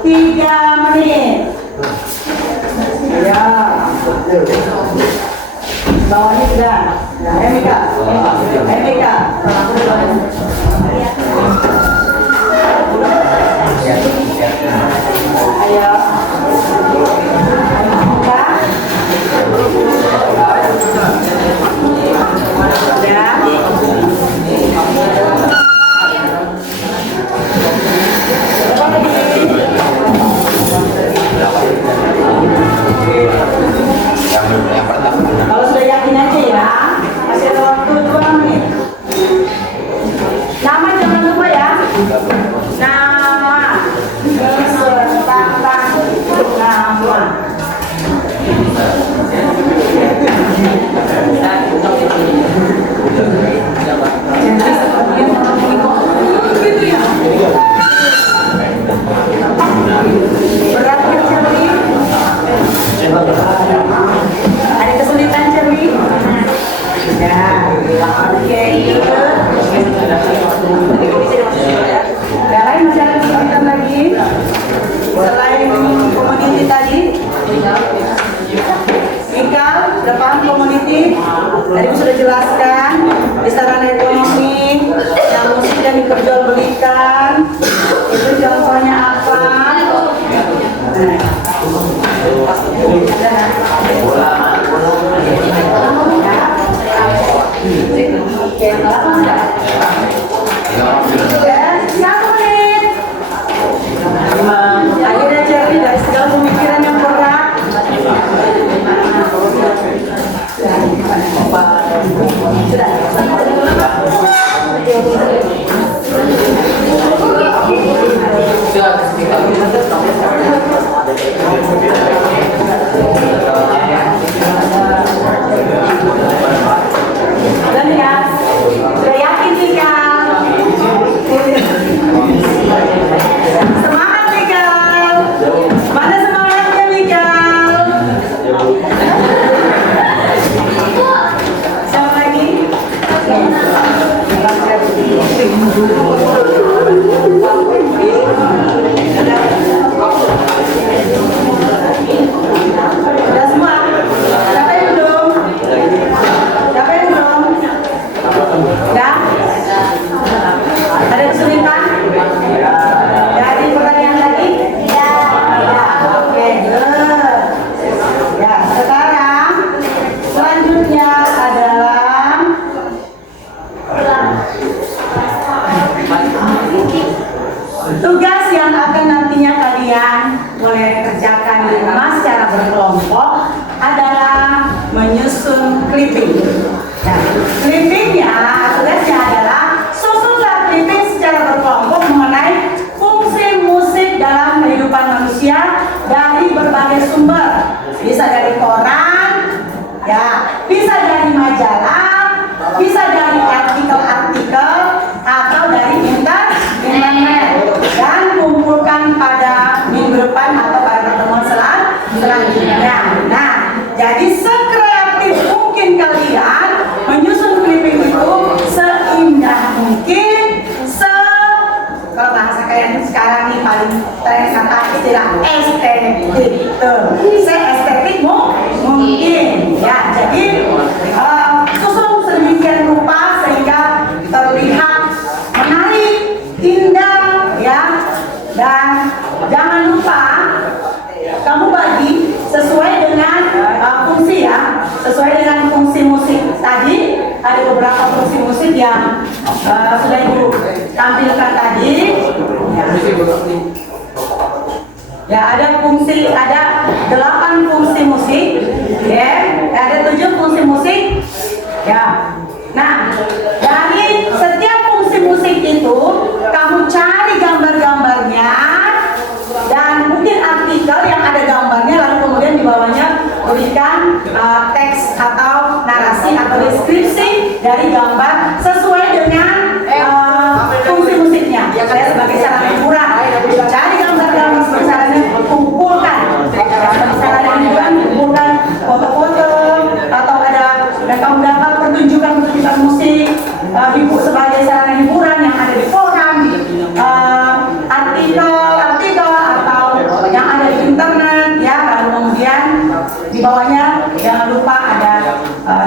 3 menit. Ya. Bawahnya sudah. Nah, Mika. Ayo. Kalau sudah yakin aja ya, masih ada waktu 2 menit. Nama jangan lupa ya. Nama beserta Ya, oke. Yang lain masih ada kesulitan lagi selain community tadi. Mikal, depan community tadi sudah jelaskan di sarana ekonomi yang musik yang diperjualbelikan itu contohnya apa? Satu menit. Akhirnya Jerry dari segala pemikiran yang berat. Dan ya, sudah yakin nih Kak? Semangat nih Kak? Mana semangatnya nih Kak? Siapa lagi? Udah semua? Siapa yang belum? Siapa yang belum? Udah? Ada kesulitan? Dari pertanyaan lagi? Ya. Oke, good. Ya, sekarang selanjutnya adalah tugas yang akan nantinya kalian boleh kerjakan di rumah secara berkelompok adalah menyusun clipping. Nah, clippingnya, tugasnya adalah susunlah clipping secara berkelompok mengenai fungsi musik dalam kehidupan manusia dari berbagai sumber. Bisa dari koran, ya, bisa dari majalah, bisa dari artikel-artikel atau dari internet, dan kumpulkan pada minggu depan atau pada pertemuan selanjutnya. Nah, jadi sekreatif mungkin kalian menyusun clipping itu seindah mungkin, kalau bahasa kalian sekarang nih paling tren kata istilah estetik, se-estetik mungkin, ya. Jadi susun sedemikian rupa sehingga terlihat menarik, indah, ya. Dan jangan lupa kamu bagi sesuai dengan fungsi, ya, sesuai dengan fungsi musik tadi. Ada beberapa fungsi musik yang sudah Ibu tampilkan tadi. Ya, ada 8 fungsi musik, ya, ada 7 fungsi musik, ya. Nah, dari setiap fungsi musik itu kamu cari gambar-gambarnya dan mungkin artikel yang ada gambarnya, lalu kemudian di bawahnya berikan teks atau narasi atau deskripsi dari gambar sesuai dengan fungsi musiknya. Saya sebagai sarana hiburan, cari gambar-gambar sebagai sarana kumpulkan, sebagai sarana hiburan kumpulkan foto-foto atau ada, dan kamu dapat pertunjukan musik sebagai sarana hiburan yang ada di koran, artikel atau yang ada di internet, ya. Lalu kemudian di bawahnya jangan lupa ada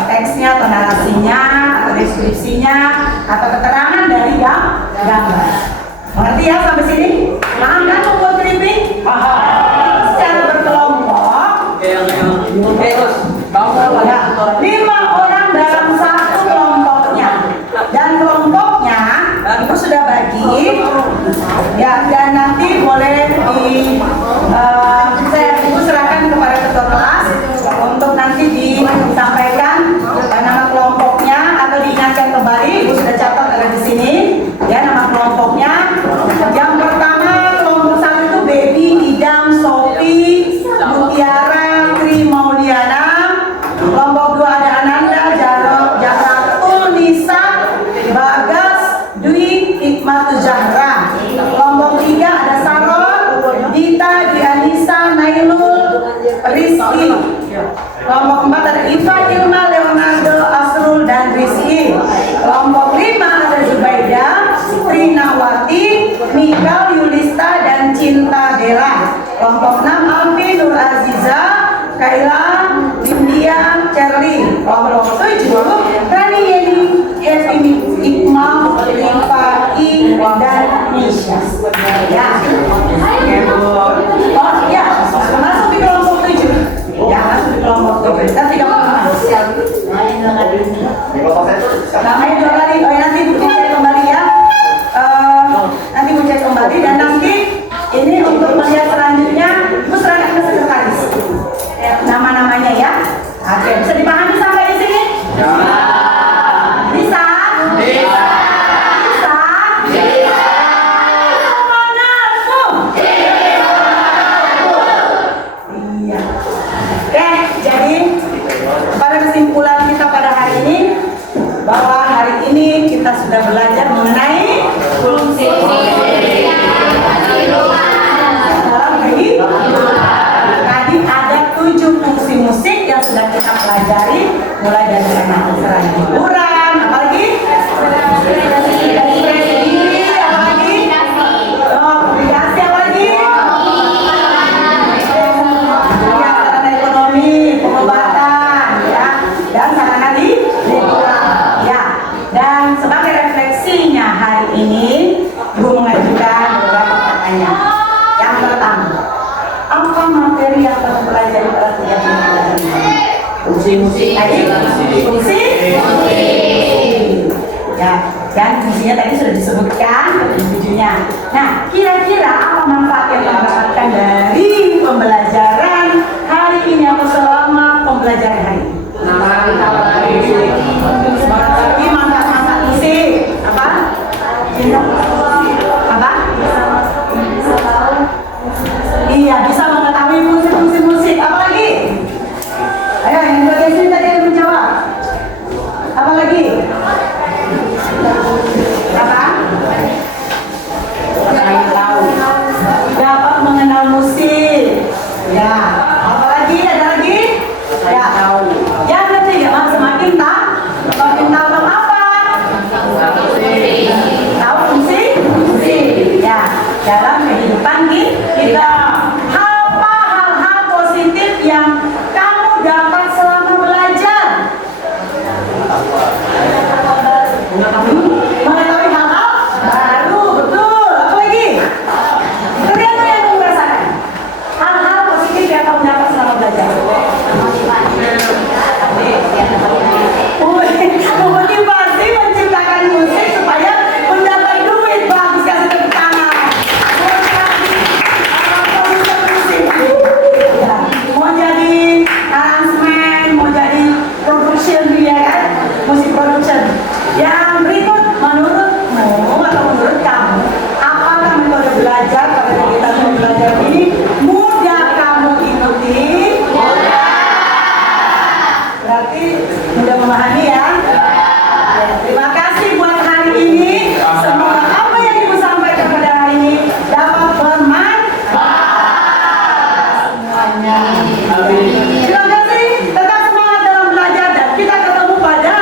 teksnya atau narasinya atau deskripsinya atau keterangan dari gambar. Mengerti ya sampai sini? Paham kan membuat clipping? Secara berkelompok. Terus 5 orang dalam satu kelompoknya, dan kelompoknya itu sudah bagi, ya. Dan nanti boleh saya serahkan kepada ketua kelas untuk nanti disampaikan nama kelompoknya atau diingatkan kembali. Ibu sudah catat ada di sini, ya, nama kelompoknya. Yang pertama kelompok 1 itu Baby, Idam, Sophie, Mutiara, Tri Mauliana. Kelompok 2 ada Ananda, Namanya 2 kali. Oh, nanti Bu cek kembali ya. Nanti Bu cek kembali dan nanti ini untuk melihat selanjutnya Bu serahkan ke sekretaris. Nama-namanya ya. Oke, bisa dipahami sampai di sini? Bisa? Bisa. Bisa. Semangat, Bu. Iya. Oke, jadi pada kesimpulan kita pada hari ini bahwa hari ini kita sudah belajar mengenai fungsi dalam kehidupan. Tadi ada 7 fungsi musik yang sudah kita pelajari, mulai dari peran hiburan, apalagi ekspresi diri, apalagi komunikasi, apalagi sarana ekonomi, pengobatan, ya, dan sarana di lingkungan, ya. Dan sebagai refleksinya hari ini, Bu mengajukan beberapa pertanyaan. Yang pertama, apa materi yang kamu pelajari pada kuliah ini? Fungsi-fungsi. Fungsi. Ya, dan fungsinya tadi sudah disebutkan tujuhnya. Nah, kira-kira apa manfaat yang kamu dapatkan dari pembelajaran hari ini atau selama pembelajaran hari ini? Semangat lagi, manfaat musik. Apa? Apa? Iya, bisa mengetahui fungsi-fungsi musik. Apa lagi? Ayo, yang bagian sini tadi ada menjawab. Apa lagi? Apa? Tahu. Dapat mengenal musik. Ya. Apa lagi? Ada lagi? Ya. Yang ketiga, semakin tahu tentang apa? Tahu fungsi? Fungsi. Ya. Dalam kehidupan kita. Apa hal-hal positif yang kamu dapat selama belajar? Mengetahui hal-hal baru, betul. Apa lagi? Ternyata yang kamu rasakan hal-hal positif yang kamu dapat selama belajar. Memotivasi menciptakan musik supaya mendapat duit. Bagus, kasih tepuk tangan. Mau jadi aransemen, mau jadi production, ya kan? Musik production. Yang berikut, menurutmu atau menurut kamu, apakah metode belajar pada kegiatan belajar ini mudah kamu ikuti? Berarti mudah memahami ya? Terima kasih buat hari ini. Semoga apa yang Ibu sampaikan pada hari ini dapat bermanfaat semuanya. Terima kasih. Tetap semangat dalam belajar dan kita ketemu pada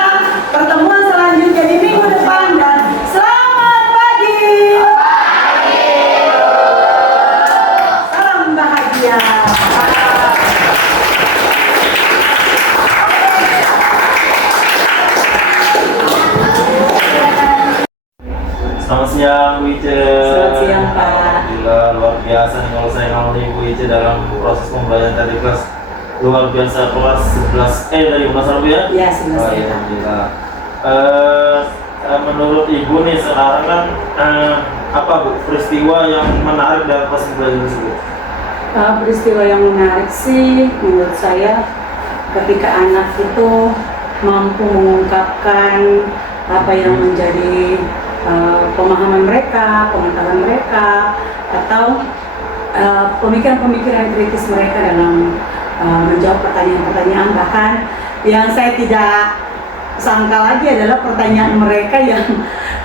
pertemuan selanjutnya di minggu depan dan selamat pagi. Salam bahagia. Selamat siang Bu Ice. Selamat siang, Pak. Alhamdulillah luar biasa nih kalau saya ngalami Bu Ice dalam proses pembelajaran tadi kelas luar biasa kelas 11 dari Unas Bu ya? Iya, 11. Alhamdulillah. Menurut Ibu nih sekarang kan apa Bu peristiwa yang menarik dalam proses pembelajaran tersebut? Peristiwa yang menarik sih menurut saya ketika anak itu mampu mengungkapkan apa yang menjadi pemahaman mereka, pengetahuan mereka, atau pemikiran-pemikiran kritis mereka dalam menjawab pertanyaan-pertanyaan. Bahkan yang saya tidak sangka lagi adalah pertanyaan mereka yang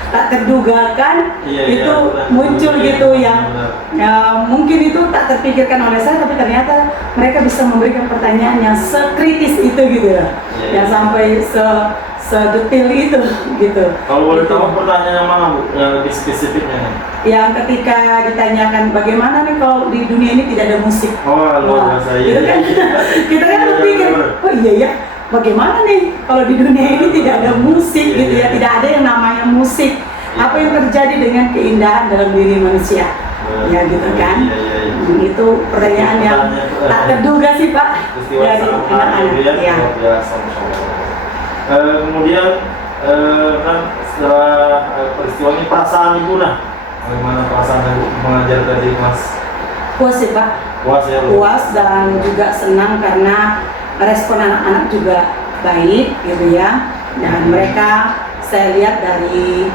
tak terdugakan itu muncul gitu yang mungkin itu tak terpikirkan oleh saya, tapi ternyata mereka bisa memberikan pertanyaan yang sekritis itu gitu ya, yang sampai sedetil itu gitu. Kalau boleh tahu pertanyaan yang mana Bu, yang lebih spesifiknya nih? Yang ketika ditanyakan bagaimana nih kalau di dunia ini tidak ada musik. Oh luar biasa Gitu kan? Kita kan berpikir, oh iya ya, bagaimana nih kalau di dunia ini tidak ada musik gitu ya, tidak ada yang namanya musik. Apa yang terjadi dengan keindahan dalam diri manusia? Ya gitu kan? Itu pertanyaan yang tak terduga sih Pak dari anak-anak. Ya. Kemudian kan setelah peristiwa ini perasaan ibu, nah bagaimana perasaan ibu mengajar tadi Mas? Puas sih Pak, Puas ya Bu? puas dan juga senang karena respon anak-anak juga baik gitu ya. Dan mereka, saya lihat dari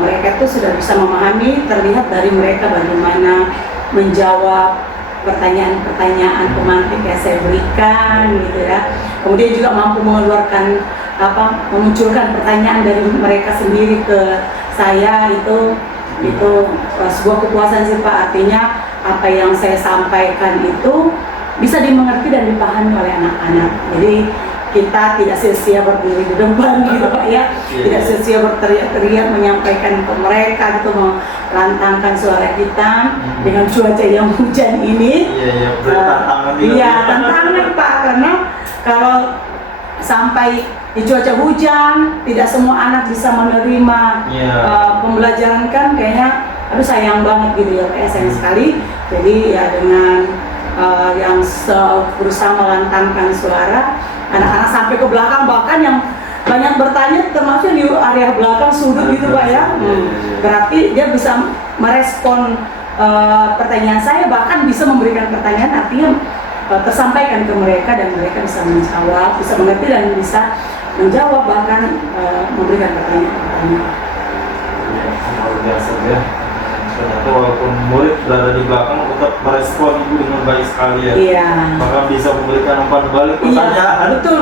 mereka itu sudah bisa memahami, terlihat dari mereka bagaimana menjawab pertanyaan-pertanyaan pemantik yang saya berikan gitu ya. Kemudian juga mampu mengeluarkan memunculkan pertanyaan dari mereka sendiri ke saya, itu sebuah kepuasan sih Pak. Artinya apa yang saya sampaikan itu bisa dimengerti dan dipahami oleh anak-anak. Jadi kita tidak sia-sia berdiri di depan gitu Pak ya, tidak sia-sia berteriak-teriak menyampaikan ke mereka gitu, melantangkan suara kita dengan cuaca yang hujan ini. Iya, tantangan Pak, karena kalau sampai di cuaca hujan tidak semua anak bisa menerima pembelajaran kan kayaknya aduh sayang banget gitu ya Pak, sayang sekali. Jadi ya dengan yang berusaha melantangkan suara, anak-anak sampai ke belakang, bahkan yang banyak bertanya termasuk di area belakang sudut gitu Pak ya. Berarti dia bisa merespon pertanyaan saya, bahkan bisa memberikan pertanyaan, artinya tersampaikan ke mereka dan mereka bisa menjawab, bisa mengerti dan bisa menjawab, bahkan memberikan pertanyaan-pertanyaan. Luar biasa ya. Ternyata walaupun murid berada di belakang tetap merespon ibu dengan baik sekali ya. Iya. Bahkan bisa memberikan umpan balik pertanyaan. Betul.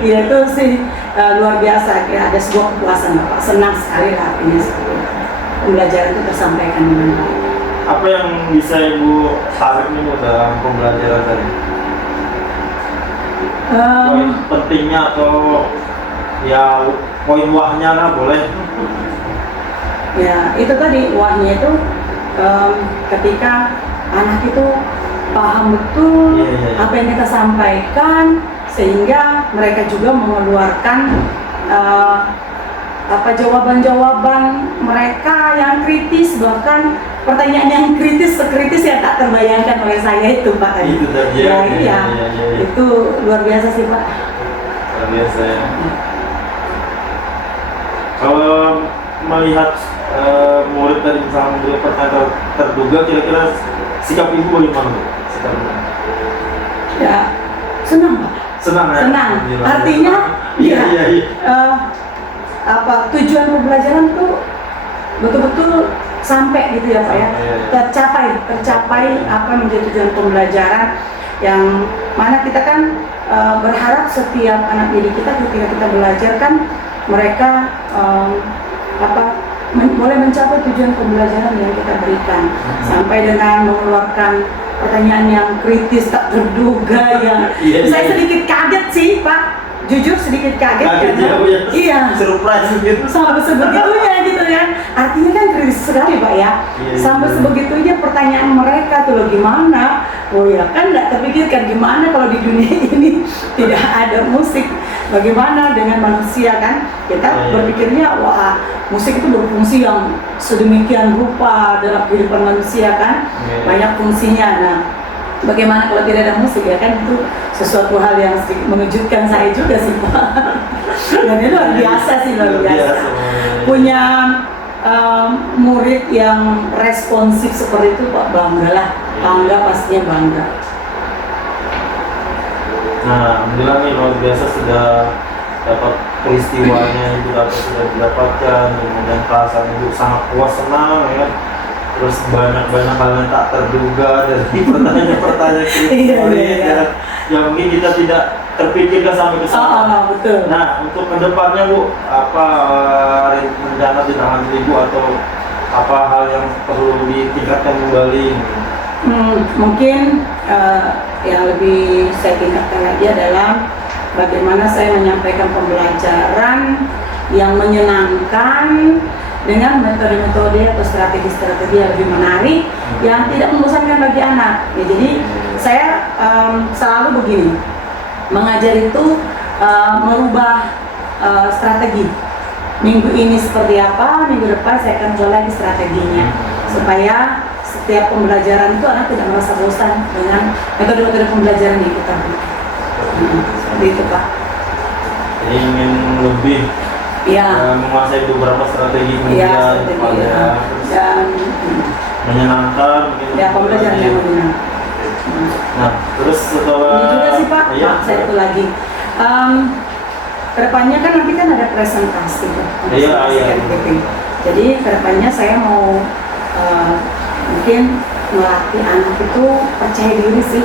Iya itu sih luar biasa. Ya, ada sebuah kepuasan Bapak. Senang sekali lah artinya pembelajaran itu tersampaikan dengan baik. Apa yang bisa ibu tarik nih Bu dalam pembelajaran tadi? Poin pentingnya atau ya poin wahnya lah boleh. Ya itu tadi wahnya itu ketika anak itu paham betul apa yang kita sampaikan, sehingga mereka juga mengeluarkan jawaban-jawaban mereka yang kritis, bahkan pertanyaan yang sekritis yang tak terbayangkan oleh saya itu Pak tadi. Itu tadi ya. Itu luar biasa sih Pak. Luar biasa ya. Kalau melihat murid tadi misalnya memberi pertanyaan terduga, kira-kira sikap ibu bagaimana Bu? Ya senang Pak. Senang ya? Senang. Artinya tujuan pembelajaran tuh betul-betul sampai gitu ya Pak ya. Tercapai apa menjadi tujuan pembelajaran, yang mana kita kan berharap setiap anak didik kita ketika kita belajar kan mereka boleh mencapai tujuan pembelajaran yang kita berikan, sampai dengan mengeluarkan pertanyaan yang kritis tak terduga yang saya sedikit kaget sih Pak, jujur sedikit kaget karena surprise gitu, sampai sebegitunya gitu ya. Artinya kan kritis sekali Pak ya, sampai sebegitunya pertanyaan mereka tuh loh, gimana? Oh ya kan nggak terpikirkan gimana kalau di dunia ini tidak ada musik, bagaimana dengan manusia kan? Kita berpikirnya wah musik itu berfungsi yang sedemikian rupa dalam kehidupan manusia kan, banyak fungsinya. Nah bagaimana kalau tidak ada musik ya kan, itu sesuatu hal yang mengejutkan saya juga sih Pak. Dan itu luar biasa sih, luar biasa. Punya murid yang responsif seperti itu Pak, bangga pastinya bangga. Nah, alhamdulillah nih luar biasa sudah dapat peristiwanya, itu sudah didapatkan, kemudian perasaan ibu sangat puas, senang ya. Terus banyak hal yang tak terduga dari pertanyaan-pertanyaan yang mungkin kita tidak terpikirkan sampai ke sana. Betul. Nah, untuk kedepannya Bu, apa rencana di tangan ibu atau apa hal yang perlu ditingkatkan kembali? Mungkin yang lebih saya tingkatkan lagi adalah bagaimana saya menyampaikan pembelajaran yang menyenangkan dengan metode-metode atau strategi-strategi yang lebih menarik, yang tidak membosankan bagi anak. Ya, jadi saya selalu begini, mengajar itu merubah strategi. Minggu ini seperti apa, minggu depan saya akan jual lagi strateginya, supaya setiap pembelajaran itu anak tidak merasa bosan dengan metode-metode pembelajaran yang kita berikan. Seperti itu Pak. Jadi ingin lebih Ya, menguasai beberapa strategi ya, kemudian pada dan menyenangkan mungkin. ya pembelajaran yang menyenangkan. Nah, terus setelah Ini juga sih Pak, iya, Pak, saya itu lagi. Kedepannya kan nanti kan ada presentasi ya, Iya, iya. KTP. Jadi kedepannya saya mau mungkin melatih anak itu percaya diri sih,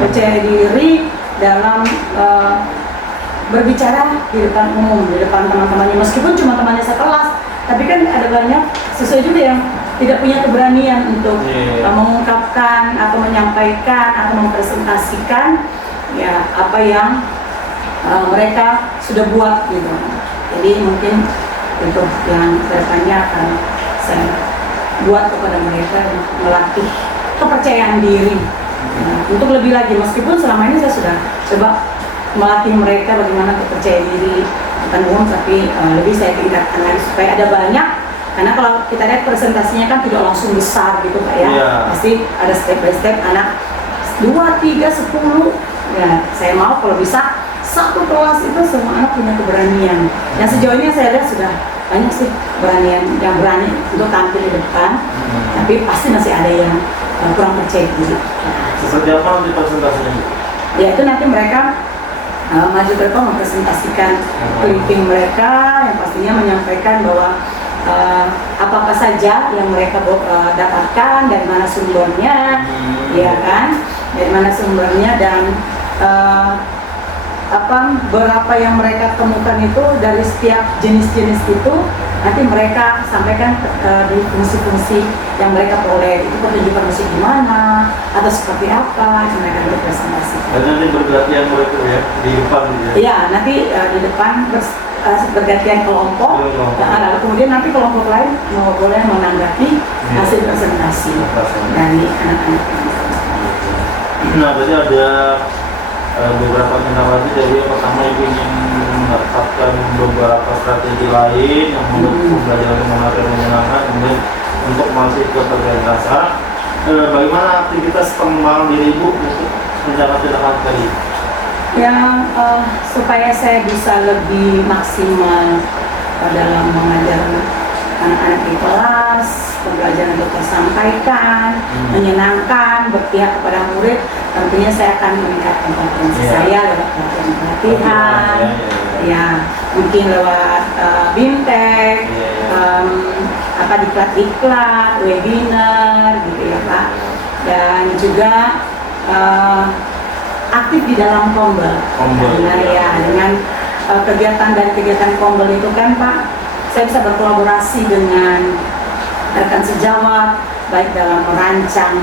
percaya diri dalam berbicara di depan umum, di depan teman-temannya, meskipun cuma temannya sekelas, tapi kan ada banyak siswa juga yang tidak punya keberanian untuk mengungkapkan atau menyampaikan atau mempresentasikan ya apa yang mereka sudah buat gitu. Jadi mungkin itu yang kedepannya akan saya buat kepada mereka, melatih kepercayaan diri. Nah, untuk lebih lagi, meskipun selama ini saya sudah coba melatih mereka bagaimana percaya diri depan umum, tapi lebih saya tingkatkan lagi supaya ada banyak. Karena kalau kita lihat presentasinya kan tidak langsung besar gitu Pak ya, pasti ada step by step, anak 2, 3, 10. Ya, saya mau kalau bisa satu kelas itu semua anak punya keberanian. Yang sejauh ini saya lihat sudah banyak sih yang berani untuk tampil di depan, tapi pasti masih ada yang kurang percaya diri. Seperti apa nanti presentasinya? Ya itu nanti mereka maju ke depan mempresentasikan clipping mereka yang pastinya menyampaikan bahwa apa-apa saja yang mereka dapatkan, dari mana sumbernya, ya kan, dari mana sumbernya, dan berapa yang mereka temukan itu dari setiap jenis-jenis itu nanti mereka sampaikan di fungsi-fungsi yang mereka peroleh, itu pertunjukan musik gimana atau seperti apa yang mereka berpresentasi. Dan nanti bergantian mereka ya di depan gitu ya? Iya, nanti di depan bergantian kelompok, lalu kemudian nanti kelompok lain boleh menanggapi hasil presentasi dari anak-anak. Nah, berarti ada beberapa tindak lanjut. Jadi yang pertama ibu ingin mendapatkan beberapa strategi lain yang membuat pembelajaran menarik dan menyenangkan, kemudian untuk masuk ke presentasi. Bagaimana aktivitas pengembangan diri ibu untuk mencapai tindak lanjut tadi? Ya, supaya saya bisa lebih maksimal dalam mengajar anak-anak di kelas, pembelajaran itu tersampaikan, menyenangkan, berpihak kepada murid, tentunya saya akan meningkatkan kompetensi saya lewat pelatihan, ya mungkin lewat bimtek, diklat-diklat, webinar, gitu ya Pak, dan juga aktif di dalam Kombel. Ya, dengan kegiatan dan kegiatan Kombel itu kan Pak, saya bisa berkolaborasi dengan rekan sejawat, baik dalam merancang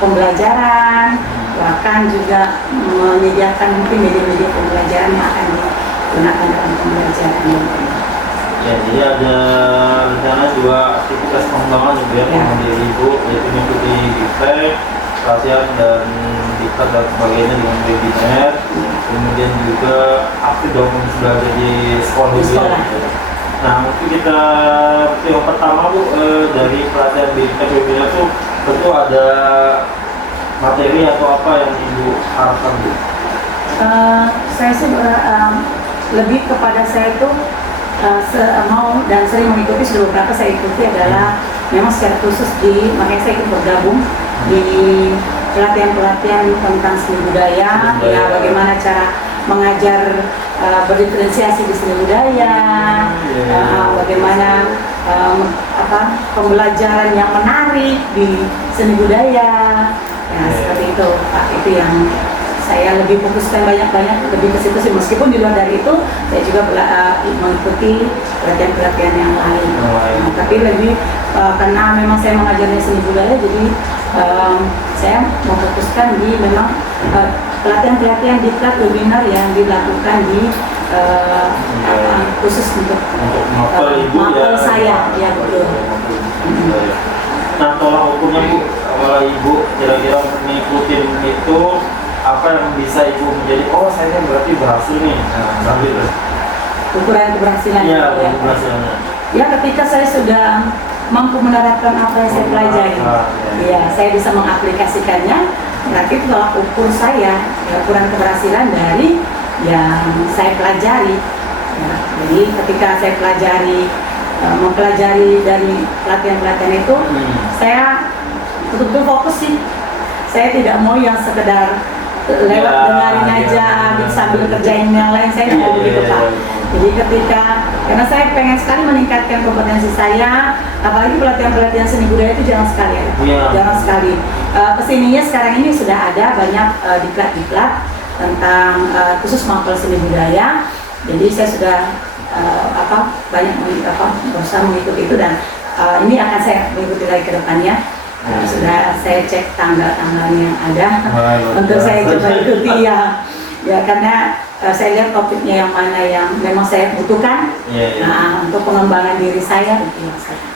pembelajaran, bahkan juga menyediakan mungkin media-media pembelajaran yang akan digunakan dalam pembelajaran. Ya, jadi ada rencana juga aktivitas pengembangan juga ya, pengembangan diri ibu, yaitu mengikuti bimtek, pelatihan dan diklat dan sebagainya dengan webinar, kemudian juga aktif dalam belajar di sekolah juga. Nah, mungkin kita yang pertama Bu, dari pelatihan bimtek webinar itu tentu ada materi atau apa yang ibu harapkan Bu? Saya sih lebih kepada saya itu mau dan sering mengikuti, sudah beberapa saya ikuti adalah memang secara khusus makanya saya ikut bergabung di pelatihan-pelatihan tentang seni budaya, ya bagaimana cara mengajar berdiferensiasi di seni budaya, bagaimana pembelajaran yang menarik di seni budaya, ya seperti itu Pak, itu yang saya lebih fokuskan banyak-banyak lebih ke situ sih, meskipun di luar dari itu saya juga mengikuti pelatihan-pelatihan yang lain. Nah, tapi lebih karena memang saya mengajarnya seni budaya, jadi saya memfokuskan di memang pelatihan-pelatihan diklat webinar yang dilakukan di khusus untuk mapel saya, ya betul. Nah, tolak ukurnya Bu, kalau ibu kira-kira mengikuti itu apa yang bisa ibu menjadi saya berarti berhasil nih, sambil ukuran keberhasilan. Iya, keberhasilannya. Ya, ketika saya sudah mampu menerapkan apa yang saya pelajari, ya saya bisa mengaplikasikannya. Berarti tolak ukur saya, ukuran keberhasilan dari yang saya pelajari. Ya, jadi ketika saya mempelajari dari pelatihan-pelatihan itu, saya betul-betul fokus sih. Saya tidak mau yang sekedar lewat dengarin aja sambil kerjain yang lain, saya nggak mau begitu Pak. Jadi karena saya pengen sekali meningkatkan kompetensi saya, apalagi pelatihan-pelatihan seni budaya itu jarang sekali ya, jarang sekali. Kesininya sekarang ini sudah ada banyak diklat-diklat tentang khusus mapel seni budaya. Jadi saya sudah banyak berusaha mengikuti itu dan ini akan saya mengikuti lagi ke depannya. Sudah saya cek tanggal-tanggalnya yang ada untuk saya coba ikuti ya karena saya lihat topiknya yang mana yang memang saya butuhkan. Nah, untuk pengembangan diri saya itu yang saya.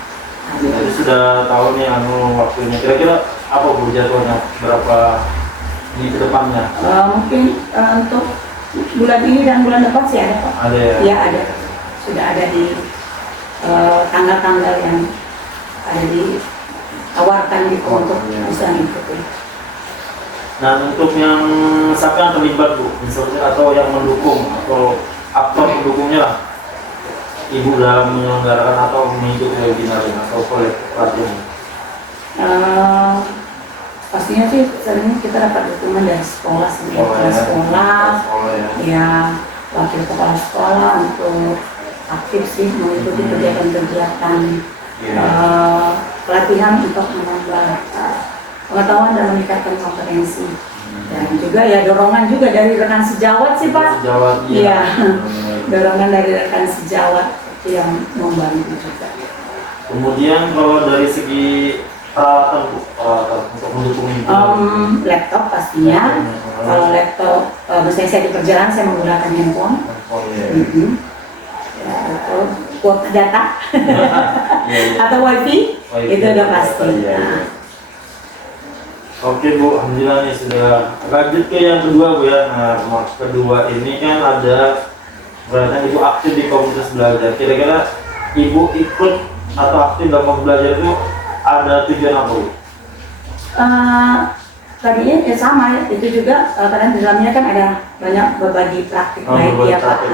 Jadi sudah tahu nih waktunya. Kira-kira apa Bu jadwalnya berapa di kedepannya? Mungkin untuk bulan ini dan bulan depan sih ada Pak. Ada ya? Iya ada. Sudah ada di tanggal-tanggal yang ada di tawarkan gitu untuk bisa mengikuti. Nah untuk yang siapa yang terlibat Bu, misalnya atau yang mendukung atau aktor pendukungnya lah, Ibu dalam menyelenggarakan atau mengikuti webinar atau pelatihan? Pastinya sih sebenarnya kita dapat dukungan dari sekolah sih, sekolah, ya wakil kepala sekolah untuk aktif sih mengikuti kegiatan-kegiatan pelatihan untuk menambah pengetahuan dan meningkatkan kompetensi. Dan juga ya dorongan juga dari rekan sejawat sih Pak. Sejawat, iya. Dorongan dari rekan sejawat itu yang membantu juga. Kemudian kalau dari segi peralatan untuk mendukung itu? Laptop pastinya. Kalau laptop, misalnya saya di perjalanan saya menggunakan handphone. Ya, atau kuota data atau wifi itu udah pasti. Oke Bu, alhamdulillah nih sudah lanjut ke yang kedua Bu ya. Nah, kedua ini kan ada berarti Ibu aktif di komunitas belajar. Kira-kira Ibu ikut atau aktif dalam komunitas belajar itu ada tujuan apa Bu? Tadinya ya sama ya, itu juga karena di dalamnya kan ada banyak berbagi praktik baik ya Pak.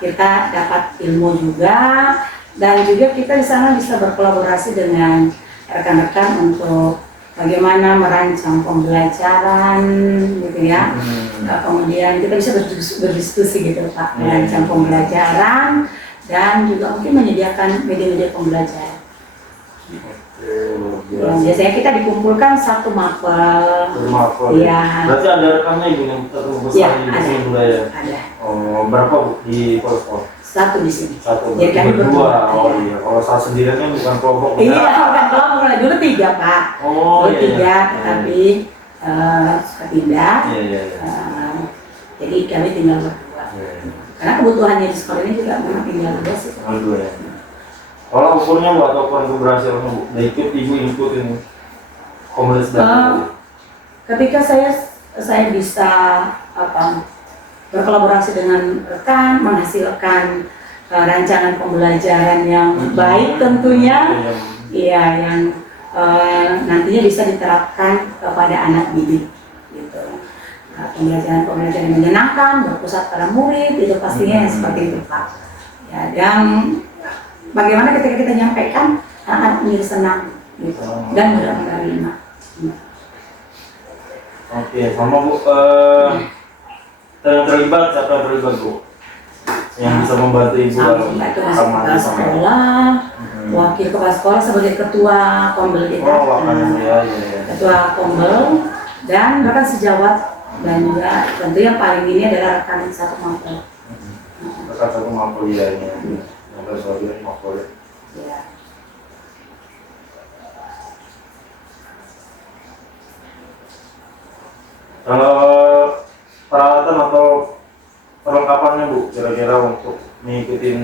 Kita dapat ilmu juga dan juga kita di sana bisa berkolaborasi dengan rekan-rekan untuk bagaimana merancang pembelajaran gitu ya. Kemudian kita bisa berdiskusi gitu Pak, merancang pembelajaran dan juga mungkin menyediakan media-media pembelajaran. Biasanya kita dikumpulkan satu mapel. Ya. Berarti ada rekannya Ibu yang besar di seni budaya? Ada. Oh, berapa Bu di Polskop? Satu di sini. Satu. Jadi kami berdua. Oh iya. Kalau saya sendirian kan bukan kelompok. Iya, bukan kelompok. Dulu 3 Pak. Oh dulu iya. 3, tapi pindah. Iya. Jadi kami tinggal berdua. Karena kebutuhannya di sekolah ini juga memang tinggal berdua sih. Berdua ya. Kalau ukurnya Bu atau ukuran keberhasilan Bu, Ibu ikutin komunitas belajar? Ketika saya bisa berkolaborasi dengan rekan, menghasilkan rancangan pembelajaran yang baik tentunya, iya yang nantinya bisa diterapkan kepada anak didik, gitu. Pembelajaran yang menyenangkan, berpusat pada murid, itu pastinya yang seperti itu Pak. Ya, dan bagaimana ketika kita nyampaikan anak menjadi senang gitu dan mudah menerima. Oke, sama Bu, yang terlibat siapa yang terlibat Bu? Yang bisa membantu Ibu kepala sekolah, wakil kepala sekolah sebagai ketua kombel kita. Ketua kombel dan rekan sejawat dan juga tentu yang paling ini adalah rekan satu mapel. Rekan satu mapel ya ini. Ya. Peralatan atau perlengkapannya Bu, kira-kira untuk mengikuti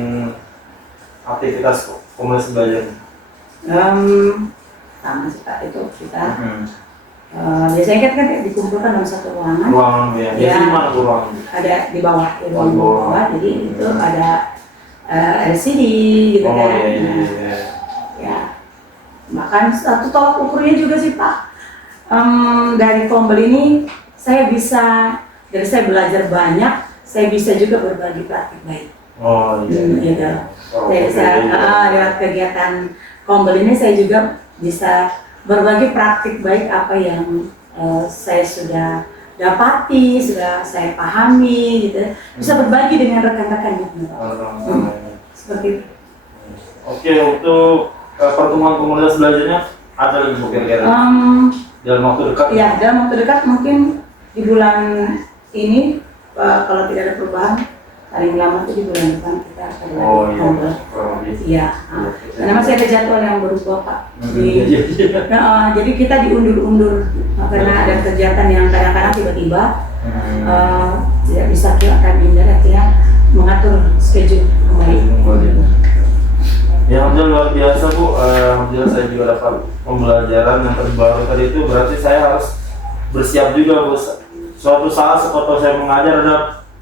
aktivitas komunitas belajar? Sama sih Pak, itu kita biasanya kan dikumpulkan dalam satu ruangan. Ruangan ya. Jadi mana ruangan? Ada di bawah, jadi itu ada LCD gitu kan. Ya. Bahkan satu tolak ukurnya juga sih Pak. Dari kombel ini saya bisa Dari saya belajar banyak, saya bisa juga berbagi praktik baik. Oh iya. Gitu. Oh, Saya bisa oke. lewat kegiatan Kombel ini saya juga bisa berbagi praktik baik apa yang saya sudah dapati, sudah saya pahami, gitu. Bisa berbagi dengan rekan-rekan gitu. Seperti itu. Oke, untuk pertemuan komunitas belajarnya ada lagi Bu kira-kira dalam waktu dekat? Ya, dalam waktu dekat mungkin di bulan ini kalau tidak ada perubahan paling lama itu di bulan depan kita akan Oh iya, Kombel. kurang lebih. Iya, karena masih ada jadwal yang berubah Pak. Iya. Jadi kita diundur-undur karena ada kegiatan yang kadang-kadang tiba-tiba tidak bisa kita artinya mengatur schedule kembali. Ya, alhamdulillah luar biasa Bu. Alhamdulillah saya juga dapat pembelajaran yang terbaru tadi itu berarti saya harus bersiap juga Bu. Suatu saat seperti saya mengajar ada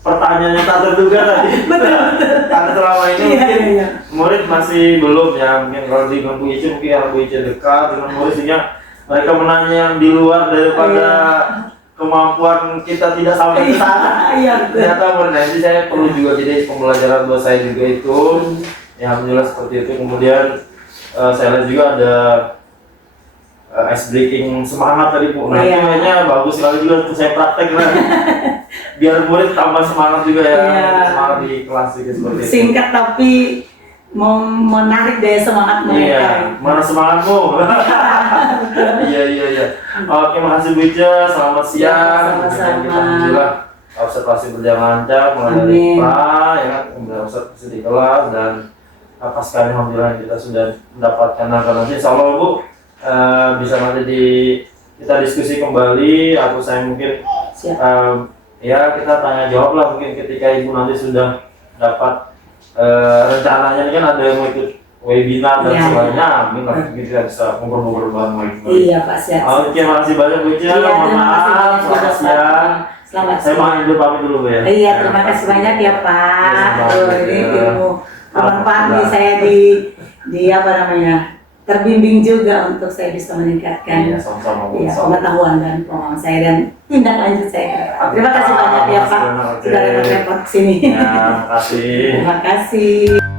pertanyaan yang tak terduga tadi. Karena selama ini mungkin murid masih belum ya, mungkin kalau di Bu Ica mungkin Bu Ica dekat dengan murid sehingga mereka menanya yang di luar daripada kemampuan kita tidak sampai ke sana. Ternyata nanti saya perlu juga jadi pembelajaran buat saya juga itu. Ya alhamdulillah seperti itu. Kemudian saya lihat juga ada ice breaking semangat tadi Bu. Nah itu kayaknya bagus sekali juga untuk saya praktek lah. Biar murid tambah semangat juga ya, semangat di kelas juga seperti itu. Singkat tapi menarik daya semangat mereka. Iya, mana semangatmu? Iya. Oke, makasih Bu Ica, selamat siang. Sama-sama. Alhamdulillah observasi berjalan lancar mulai dari pra, ya kan, kemudian observasi di kelas dan pasca alhamdulillah kita sudah mendapatkan angka nanti. Insya Allah Bu bisa nanti kita diskusi kembali atau saya mungkin ya kita tanya jawab lah mungkin ketika Ibu nanti sudah dapat rencananya ini kan ada yang mau ikut webinar dan sebagainya, amin lah mungkin kita bisa ngobrol-ngobrol bareng lagi. Iya Pak, siap. Oke, makasih banyak Bu Ica. Mohon maaf, selamat siang. Selamat Saya mau dulu pamit dulu Bu ya. Iya, terima kasih banyak ya Pak. Ini ilmu bermanfaat nih saya di apa namanya, terbimbing juga untuk saya bisa meningkatkan Iya, sama-sama Bu. pengetahuan dan pengalaman saya dan tindak lanjut saya. Terima kasih banyak ya Pak. Sudah repot-repot kesini. Ya, terima kasih. Terima kasih.